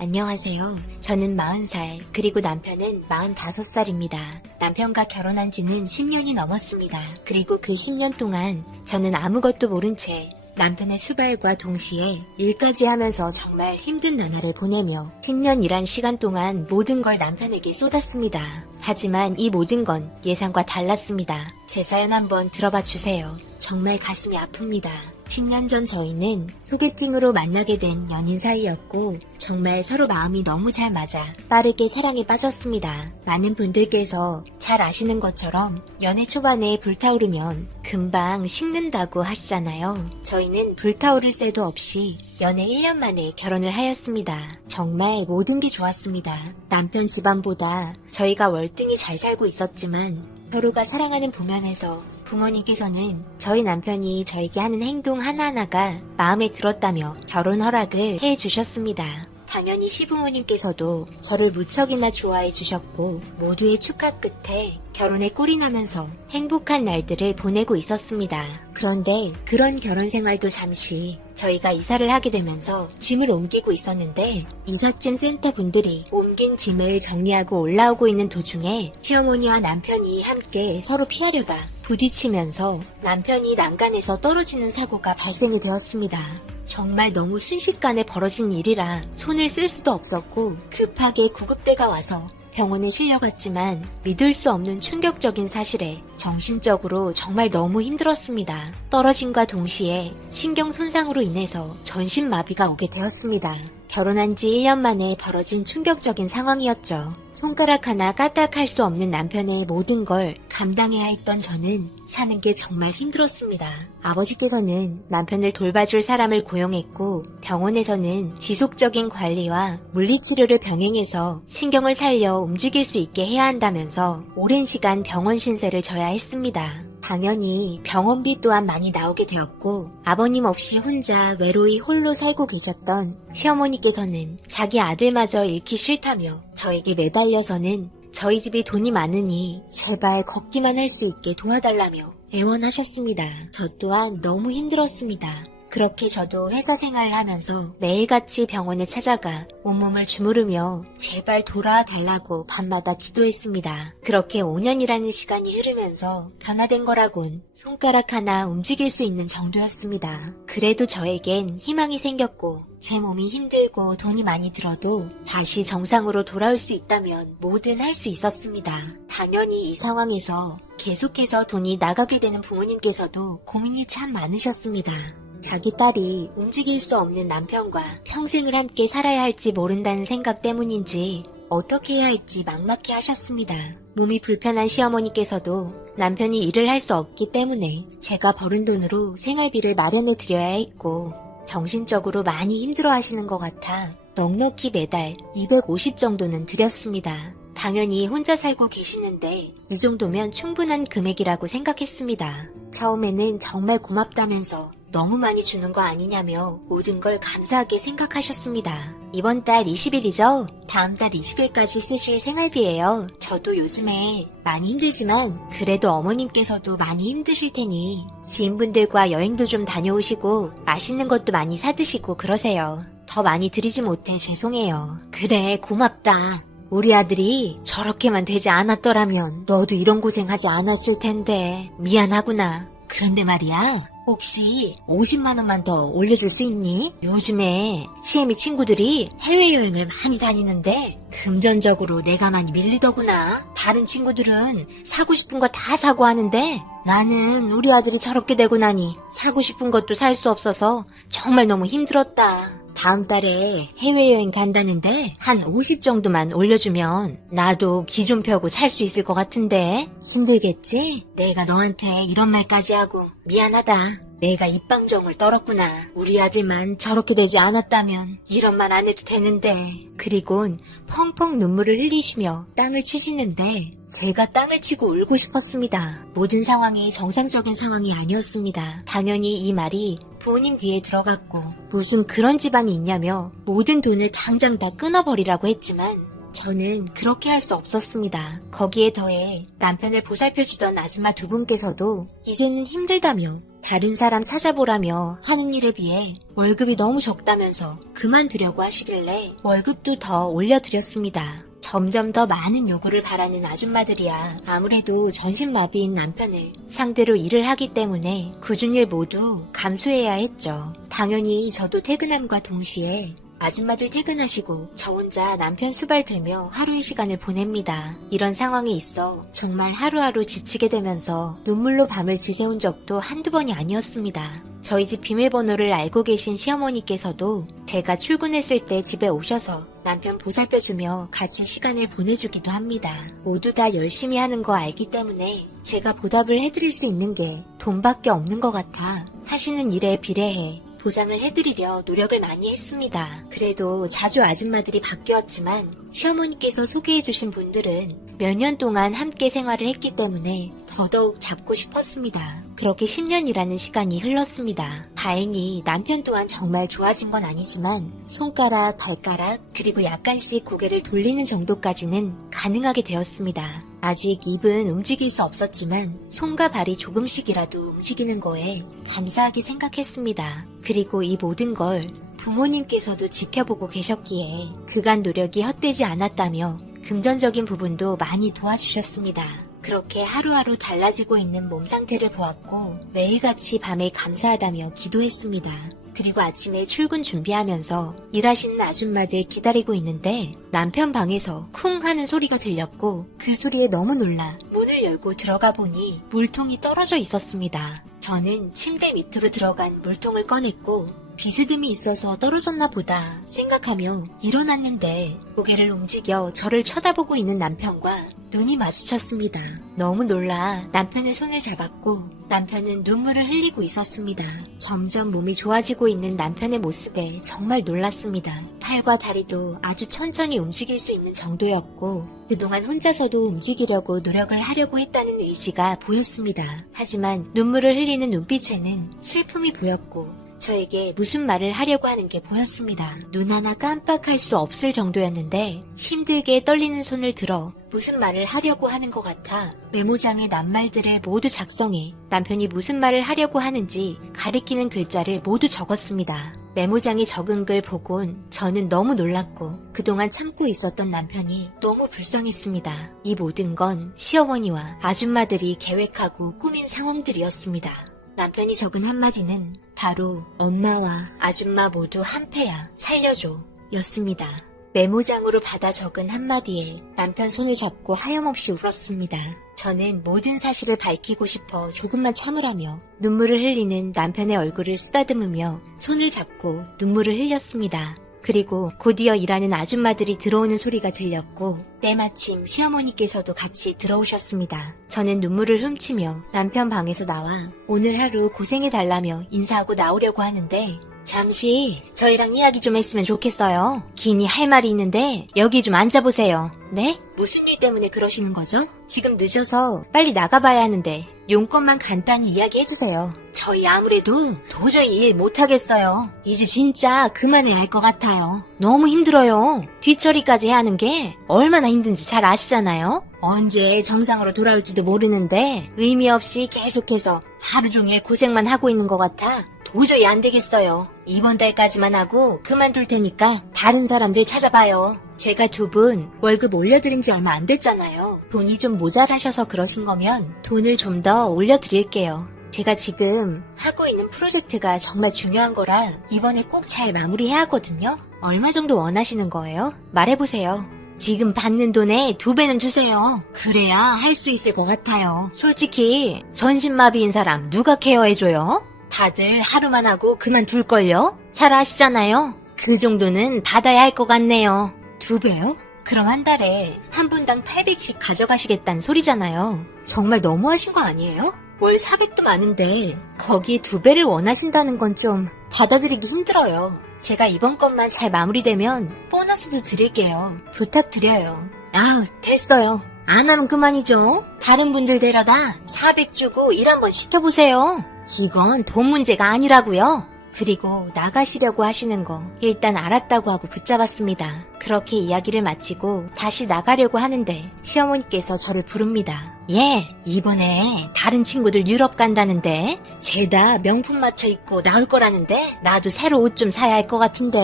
안녕하세요. 저는 40살, 그리고 남편은 45살입니다. 남편과 결혼한 지는 10년이 넘었습니다. 그리고 그 10년 동안 저는 아무것도 모른 채 남편의 수발과 동시에 일까지 하면서 정말 힘든 나날을 보내며 10년 일한 시간 동안 모든 걸 남편에게 쏟았습니다. 하지만 이 모든 건 예상과 달랐습니다. 제 사연 한번 들어봐 주세요. 정말 가슴이 아픕니다. 10년 전 저희는 소개팅으로 만나게 된 연인 사이였고 정말 서로 마음이 너무 잘 맞아 빠르게 사랑에 빠졌습니다. 많은 분들께서 잘 아시는 것처럼 연애 초반에 불타오르면 금방 식는다고 하시잖아요. 저희는 불타오를 새도 없이 연애 1년 만에 결혼을 하였습니다. 정말 모든 게 좋았습니다. 남편 집안보다 저희가 월등히 잘 살고 있었지만 서로가 사랑하는 부면에서 부모님께서는 저희 남편이 저에게 하는 행동 하나하나가 마음에 들었다며 결혼 허락을 해주셨습니다. 당연히 시부모님께서도 저를 무척이나 좋아해 주셨고 모두의 축하 끝에 결혼에 꼴이 나면서 행복한 날들을 보내고 있었습니다. 그런데 그런 결혼 생활도 잠시 저희가 이사를 하게 되면서 짐을 옮기고 있었는데 이삿짐 센터 분들이 옮긴 짐을 정리하고 올라오고 있는 도중에 시어머니와 남편이 함께 서로 피하려다 부딪히면서 남편이 난간에서 떨어지는 사고가 발생이 되었습니다. 정말 너무 순식간에 벌어진 일이라 손을 쓸 수도 없었고 급하게 구급대가 와서 병원에 실려갔지만 믿을 수 없는 충격적인 사실에 정신적으로 정말 너무 힘들었습니다. 떨어짐과 동시에 신경 손상으로 인해서 전신마비가 오게 되었습니다. 결혼한 지 1년 만에 벌어진 충격적인 상황이었죠. 손가락 하나 까딱할 수 없는 남편의 모든 걸 감당해야 했던 저는 사는 게 정말 힘들었습니다. 아버지께서는 남편을 돌봐줄 사람을 고용했고 병원에서는 지속적인 관리와 물리치료를 병행해서 신경을 살려 움직일 수 있게 해야 한다면서 오랜 시간 병원 신세를 져야 했습니다. 당연히 병원비 또한 많이 나오게 되었고 아버님 없이 혼자 외로이 홀로 살고 계셨던 시어머니께서는 자기 아들마저 잃기 싫다며 저에게 매달려서는 저희 집이 돈이 많으니 제발 걷기만 할 수 있게 도와달라며 애원하셨습니다. 저 또한 너무 힘들었습니다. 그렇게 저도 회사 생활을 하면서 매일같이 병원에 찾아가 온몸을 주무르며 제발 돌아와 달라고 밤마다 기도했습니다. 그렇게 5년이라는 시간이 흐르면서 변화된 거라곤 손가락 하나 움직일 수 있는 정도였습니다. 그래도 저에겐 희망이 생겼고 제 몸이 힘들고 돈이 많이 들어도 다시 정상으로 돌아올 수 있다면 뭐든 할 수 있었습니다. 당연히 이 상황에서 계속해서 돈이 나가게 되는 부모님께서도 고민이 참 많으셨습니다. 자기 딸이 움직일 수 없는 남편과 평생을 함께 살아야 할지 모른다는 생각 때문인지 어떻게 해야 할지 막막해 하셨습니다. 몸이 불편한 시어머니께서도 남편이 일을 할 수 없기 때문에 제가 벌은 돈으로 생활비를 마련해 드려야 했고 정신적으로 많이 힘들어 하시는 것 같아 넉넉히 매달 250 정도는 드렸습니다. 당연히 혼자 살고 계시는데 이 정도면 충분한 금액이라고 생각했습니다. 처음에는 정말 고맙다면서 너무 많이 주는 거 아니냐며 모든 걸 감사하게 생각하셨습니다. 이번 달 20일이죠? 다음 달 20일까지 쓰실 생활비예요. 저도 요즘에 많이 힘들지만 그래도 어머님께서도 많이 힘드실 테니 지인분들과 여행도 좀 다녀오시고 맛있는 것도 많이 사드시고 그러세요. 더 많이 드리지 못해 죄송해요. 그래, 고맙다. 우리 아들이 저렇게만 되지 않았더라면 너도 이런 고생하지 않았을 텐데 미안하구나. 그런데 말이야, 혹시 50만 원만 더 올려줄 수 있니? 요즘에 시애미 친구들이 해외여행을 많이 다니는데 금전적으로 내가 많이 밀리더구나. 다른 친구들은 사고 싶은 거 다 사고 하는데 나는 우리 아들이 저렇게 되고 나니 사고 싶은 것도 살 수 없어서 정말 너무 힘들었다. 다음 달에 해외여행 간다는데 한 50 정도만 올려주면 나도 기 좀 펴고 살 수 있을 것 같은데 힘들겠지? 내가 너한테 이런 말까지 하고 미안하다. 내가 입방정을 떨었구나. 우리 아들만 저렇게 되지 않았다면 이런 말 안 해도 되는데. 그리곤 펑펑 눈물을 흘리시며 땅을 치시는데 제가 땅을 치고 울고 싶었습니다. 모든 상황이 정상적인 상황이 아니었습니다. 당연히 이 말이 부모님 귀에 들어갔고 무슨 그런 집안이 있냐며 모든 돈을 당장 다 끊어버리라고 했지만 저는 그렇게 할 수 없었습니다. 거기에 더해 남편을 보살펴주던 아줌마 두 분께서도 이제는 힘들다며 다른 사람 찾아보라며 하는 일에 비해 월급이 너무 적다면서 그만두려고 하시길래 월급도 더 올려드렸습니다. 점점 더 많은 요구를 바라는 아줌마들이야 아무래도 전신마비인 남편을 상대로 일을 하기 때문에 굳은 일 모두 감수해야 했죠. 당연히 저도 퇴근함과 동시에 아줌마들 퇴근하시고 저 혼자 남편 수발 들며 하루의 시간을 보냅니다. 이런 상황에 있어 정말 하루하루 지치게 되면서 눈물로 밤을 지새운 적도 한두 번이 아니었습니다. 저희 집 비밀번호를 알고 계신 시어머니께서도 제가 출근했을 때 집에 오셔서 남편 보살펴주며 같이 시간을 보내주기도 합니다. 모두 다 열심히 하는 거 알기 때문에 제가 보답을 해드릴 수 있는 게 돈밖에 없는 것 같아 하시는 일에 비례해 보상을 해드리려 노력을 많이 했습니다. 그래도 자주 아줌마들이 바뀌었지만 시어머니께서 소개해주신 분들은 몇 년 동안 함께 생활을 했기 때문에 더더욱 잡고 싶었습니다. 그렇게 10년이라는 시간이 흘렀습니다. 다행히 남편 또한 정말 좋아진 건 아니지만 손가락, 발가락, 그리고 약간씩 고개를 돌리는 정도까지는 가능하게 되었습니다. 아직 입은 움직일 수 없었지만 손과 발이 조금씩이라도 움직이는 거에 감사하게 생각했습니다. 그리고 이 모든 걸 부모님께서도 지켜보고 계셨기에 그간 노력이 헛되지 않았다며 금전적인 부분도 많이 도와주셨습니다. 그렇게 하루하루 달라지고 있는 몸 상태를 보았고 매일같이 밤에 감사하다며 기도했습니다. 그리고 아침에 출근 준비하면서 일하시는 아줌마들 기다리고 있는데 남편 방에서 쿵 하는 소리가 들렸고 그 소리에 너무 놀라 문을 열고 들어가 보니 물통이 떨어져 있었습니다. 저는 침대 밑으로 들어간 물통을 꺼냈고 비스듬히 있어서 떨어졌나 보다 생각하며 일어났는데 고개를 움직여 저를 쳐다보고 있는 남편과 눈이 마주쳤습니다. 너무 놀라 남편의 손을 잡았고 남편은 눈물을 흘리고 있었습니다. 점점 몸이 좋아지고 있는 남편의 모습에 정말 놀랐습니다. 팔과 다리도 아주 천천히 움직일 수 있는 정도였고 그동안 혼자서도 움직이려고 노력을 하려고 했다는 의지가 보였습니다. 하지만 눈물을 흘리는 눈빛에는 슬픔이 보였고 저에게 무슨 말을 하려고 하는 게 보였습니다. 눈 하나 깜빡할 수 없을 정도였는데 힘들게 떨리는 손을 들어 무슨 말을 하려고 하는 것 같아 메모장에 낱말들을 모두 작성해 남편이 무슨 말을 하려고 하는지 가리키는 글자를 모두 적었습니다. 메모장에 적은 글 보곤 저는 너무 놀랐고 그동안 참고 있었던 남편이 너무 불쌍했습니다. 이 모든 건 시어머니와 아줌마들이 계획하고 꾸민 상황들이었습니다. 남편이 적은 한마디는 바로 엄마와 아줌마 모두 한패야 살려줘 였습니다. 메모장으로 받아 적은 한마디에 남편 손을 잡고 하염없이 울었습니다. 저는 모든 사실을 밝히고 싶어 조금만 참으라며 눈물을 흘리는 남편의 얼굴을 쓰다듬으며 손을 잡고 눈물을 흘렸습니다. 그리고 곧이어 일하는 아줌마들이 들어오는 소리가 들렸고 때마침 시어머니께서도 같이 들어오셨습니다. 저는 눈물을 훔치며 남편 방에서 나와 오늘 하루 고생해달라며 인사하고 나오려고 하는데 잠시 저희랑 이야기 좀 했으면 좋겠어요. 긴히 할 말이 있는데 여기 좀 앉아보세요. 네? 무슨 일 때문에 그러시는 거죠? 지금 늦어서 빨리 나가봐야 하는데 용건만 간단히 이야기해주세요. 저희 아무래도 도저히 일 못하겠어요. 이제 진짜 그만해야 할 것 같아요. 너무 힘들어요. 뒤처리까지 해야 하는 게 얼마나 힘든지 잘 아시잖아요. 언제 정상으로 돌아올지도 모르는데 의미 없이 계속해서 하루 종일 고생만 하고 있는 것 같아 도저히 안 되겠어요. 이번 달까지만 하고 그만둘 테니까 다른 사람들 찾아봐요. 제가 두 분 월급 올려드린 지 얼마 안 됐잖아요. 돈이 좀 모자라셔서 그러신 거면 돈을 좀 더 올려드릴게요. 제가 지금 하고 있는 프로젝트가 정말 중요한 거라 이번에 꼭 잘 마무리해야 하거든요. 얼마 정도 원하시는 거예요? 말해보세요. 지금 받는 돈의 2배는 주세요. 그래야 할 수 있을 것 같아요. 솔직히 전신마비인 사람 누가 케어해줘요? 다들 하루만 하고 그만둘걸요? 잘 아시잖아요. 그 정도는 받아야 할 것 같네요. 2배요? 그럼 한 달에 한 분당 800씩 가져가시겠다는 소리잖아요. 정말 너무하신 거 아니에요? 월 400도 많은데 거기에 2배를 원하신다는 건 좀 받아들이기 힘들어요. 제가 이번 것만 잘 마무리되면 보너스도 드릴게요. 부탁드려요. 아우, 됐어요. 안 하면 그만이죠. 다른 분들 데려다 400 주고 일 한번 시켜보세요. 이건 돈 문제가 아니라고요. 그리고 나가시려고 하시는 거 일단 알았다고 하고 붙잡았습니다. 그렇게 이야기를 마치고 다시 나가려고 하는데 시어머니께서 저를 부릅니다. 예, 이번에 다른 친구들 유럽 간다는데 죄다 명품 맞춰 입고 나올 거라는데 나도 새로 옷 좀 사야 할 것 같은데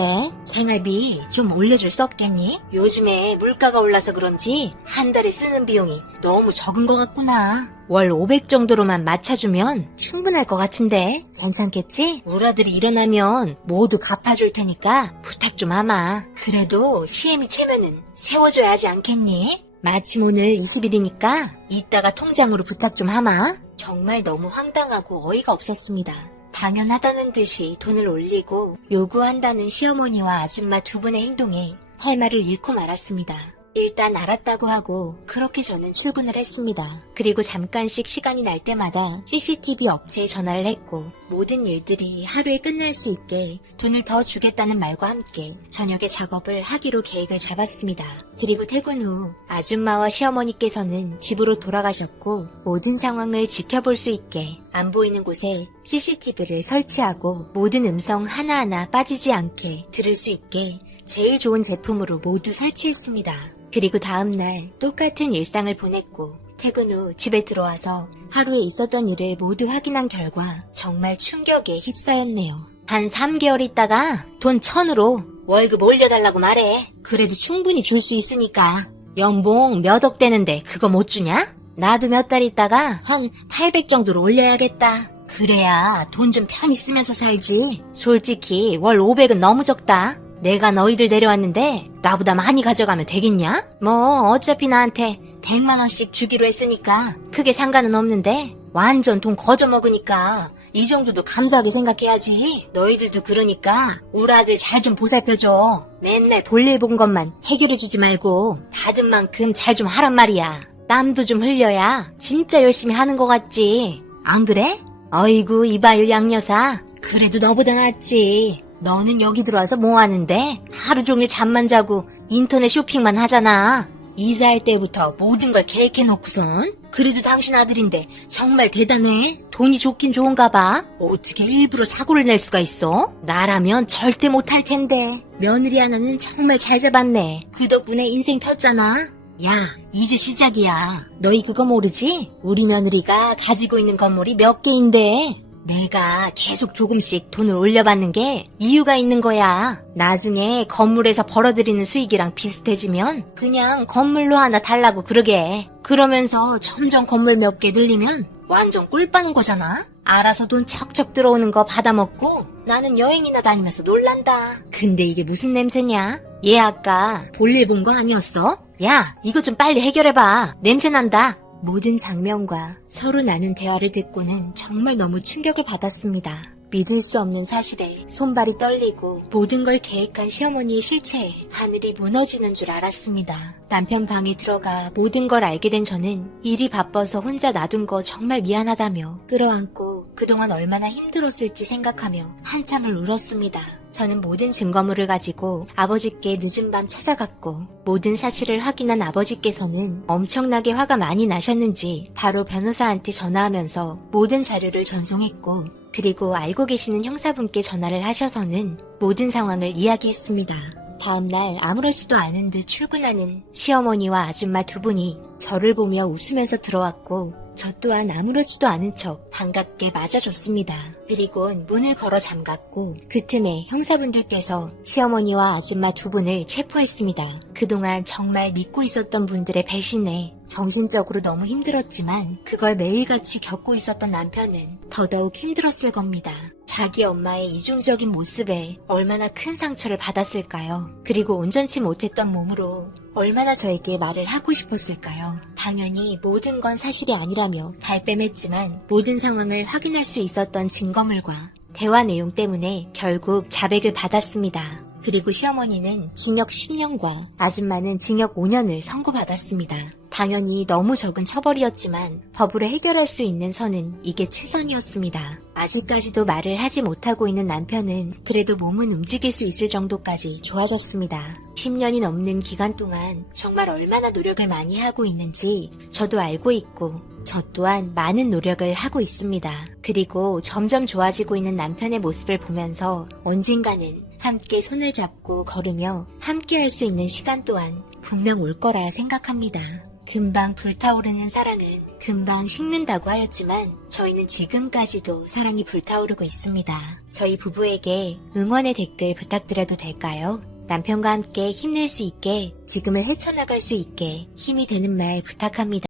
생활비 좀 올려줄 수 없겠니? 요즘에 물가가 올라서 그런지 한 달에 쓰는 비용이 너무 적은 것 같구나. 월 500 정도로만 맞춰주면 충분할 것 같은데 괜찮겠지? 우라들이 일어나면 모두 갚아줄 테니까 부탁 좀 하마. 그래도 시엠이 채면은 세워줘야 하지 않겠니? 마침 오늘 20일이니까 이따가 통장으로 부탁 좀 하마. 정말 너무 황당하고 어이가 없었습니다. 당연하다는 듯이 돈을 올리고 요구한다는 시어머니와 아줌마 두 분의 행동에 할 말을 잃고 말았습니다. 일단 알았다고 하고 그렇게 저는 출근을 했습니다. 그리고 잠깐씩 시간이 날 때마다 CCTV 업체에 전화를 했고 모든 일들이 하루에 끝날 수 있게 돈을 더 주겠다는 말과 함께 저녁에 작업을 하기로 계획을 잡았습니다. 그리고 퇴근 후 아줌마와 시어머니께서는 집으로 돌아가셨고 모든 상황을 지켜볼 수 있게 안 보이는 곳에 CCTV를 설치하고 모든 음성 하나하나 빠지지 않게 들을 수 있게 제일 좋은 제품으로 모두 설치했습니다. 그리고 다음날 똑같은 일상을 보냈고 퇴근 후 집에 들어와서 하루에 있었던 일을 모두 확인한 결과 정말 충격에 휩싸였네요. 한 3개월 있다가 돈 1,000으로 월급 올려달라고 말해. 그래도 충분히 줄 수 있으니까. 연봉 몇 억 되는데 그거 못 주냐? 나도 몇 달 있다가 한 800 정도로 올려야겠다. 그래야 돈 좀 편히 쓰면서 살지. 솔직히 월 500은 너무 적다. 내가 너희들 데려왔는데 나보다 많이 가져가면 되겠냐? 뭐 어차피 나한테 100만 원씩 주기로 했으니까 크게 상관은 없는데 완전 돈 거저 먹으니까 이 정도도 감사하게 생각해야지. 너희들도 그러니까 우리 아들 잘 좀 보살펴줘. 맨날 볼일 본 것만 해결해주지 말고 받은 만큼 잘 좀 하란 말이야. 땀도 좀 흘려야 진짜 열심히 하는 것 같지. 안 그래? 어이구 이봐요 양여사. 그래도 너보다 낫지. 너는 여기 들어와서 뭐 하는데? 하루 종일 잠만 자고 인터넷 쇼핑만 하잖아. 이사할 때부터 모든 걸 계획해놓고선. 그래도 당신 아들인데 정말 대단해. 돈이 좋긴 좋은가 봐. 어떻게 일부러 사고를 낼 수가 있어? 나라면 절대 못할 텐데. 며느리 하나는 정말 잘 잡았네. 그 덕분에 인생 폈잖아. 야, 이제 시작이야. 너희 그거 모르지? 우리 며느리가 가지고 있는 건물이 몇 개인데 내가 계속 조금씩 돈을 올려받는 게 이유가 있는 거야. 나중에 건물에서 벌어들이는 수익이랑 비슷해지면 그냥 건물로 하나 달라고 그러게. 그러면서 점점 건물 몇 개 늘리면 완전 꿀 빠는 거잖아. 알아서 돈 척척 들어오는 거 받아먹고 나는 여행이나 다니면서 놀란다. 근데 이게 무슨 냄새냐? 얘 아까 볼일 본 거 아니었어? 야, 이거 좀 빨리 해결해봐. 냄새 난다. 모든 장면과 서로 나눈 대화를 듣고는 정말 너무 충격을 받았습니다. 믿을 수 없는 사실에 손발이 떨리고 모든 걸 계획한 시어머니의 실체에 하늘이 무너지는 줄 알았습니다. 남편 방에 들어가 모든 걸 알게 된 저는 일이 바빠서 혼자 놔둔 거 정말 미안하다며 끌어안고 그동안 얼마나 힘들었을지 생각하며 한참을 울었습니다. 저는 모든 증거물을 가지고 아버지께 늦은 밤 찾아갔고 모든 사실을 확인한 아버지께서는 엄청나게 화가 많이 나셨는지 바로 변호사한테 전화하면서 모든 자료를 전송했고 그리고 알고 계시는 형사분께 전화를 하셔서는 모든 상황을 이야기했습니다. 다음날 아무렇지도 않은 듯 출근하는 시어머니와 아줌마 두 분이 저를 보며 웃으면서 들어왔고 저 또한 아무렇지도 않은 척 반갑게 맞아줬습니다. 그리곤 문을 걸어 잠갔고 그 틈에 형사분들께서 시어머니와 아줌마 두 분을 체포했습니다. 그동안 정말 믿고 있었던 분들의 배신에 정신적으로 너무 힘들었지만 그걸 매일같이 겪고 있었던 남편은 더더욱 힘들었을 겁니다. 자기 엄마의 이중적인 모습에 얼마나 큰 상처를 받았을까요? 그리고 온전치 못했던 몸으로 얼마나 저에게 말을 하고 싶었을까요? 당연히 모든 건 사실이 아니라며 발뺌했지만 모든 상황을 확인할 수 있었던 증거물과 대화 내용 때문에 결국 자백을 받았습니다. 그리고 시어머니는 징역 10년과 아줌마는 징역 5년을 선고받았습니다. 당연히 너무 적은 처벌이었지만 법으로 해결할 수 있는 선은 이게 최선이었습니다. 아직까지도 말을 하지 못하고 있는 남편은 그래도 몸은 움직일 수 있을 정도까지 좋아졌습니다. 10년이 넘는 기간 동안 정말 얼마나 노력을 많이 하고 있는지 저도 알고 있고 저 또한 많은 노력을 하고 있습니다. 그리고 점점 좋아지고 있는 남편의 모습을 보면서 언젠가는 함께 손을 잡고 걸으며 함께 할 수 있는 시간 또한 분명 올 거라 생각합니다. 금방 불타오르는 사랑은 금방 식는다고 하였지만 저희는 지금까지도 사랑이 불타오르고 있습니다. 저희 부부에게 응원의 댓글 부탁드려도 될까요? 남편과 함께 힘낼 수 있게 지금을 헤쳐나갈 수 있게 힘이 되는 말 부탁합니다.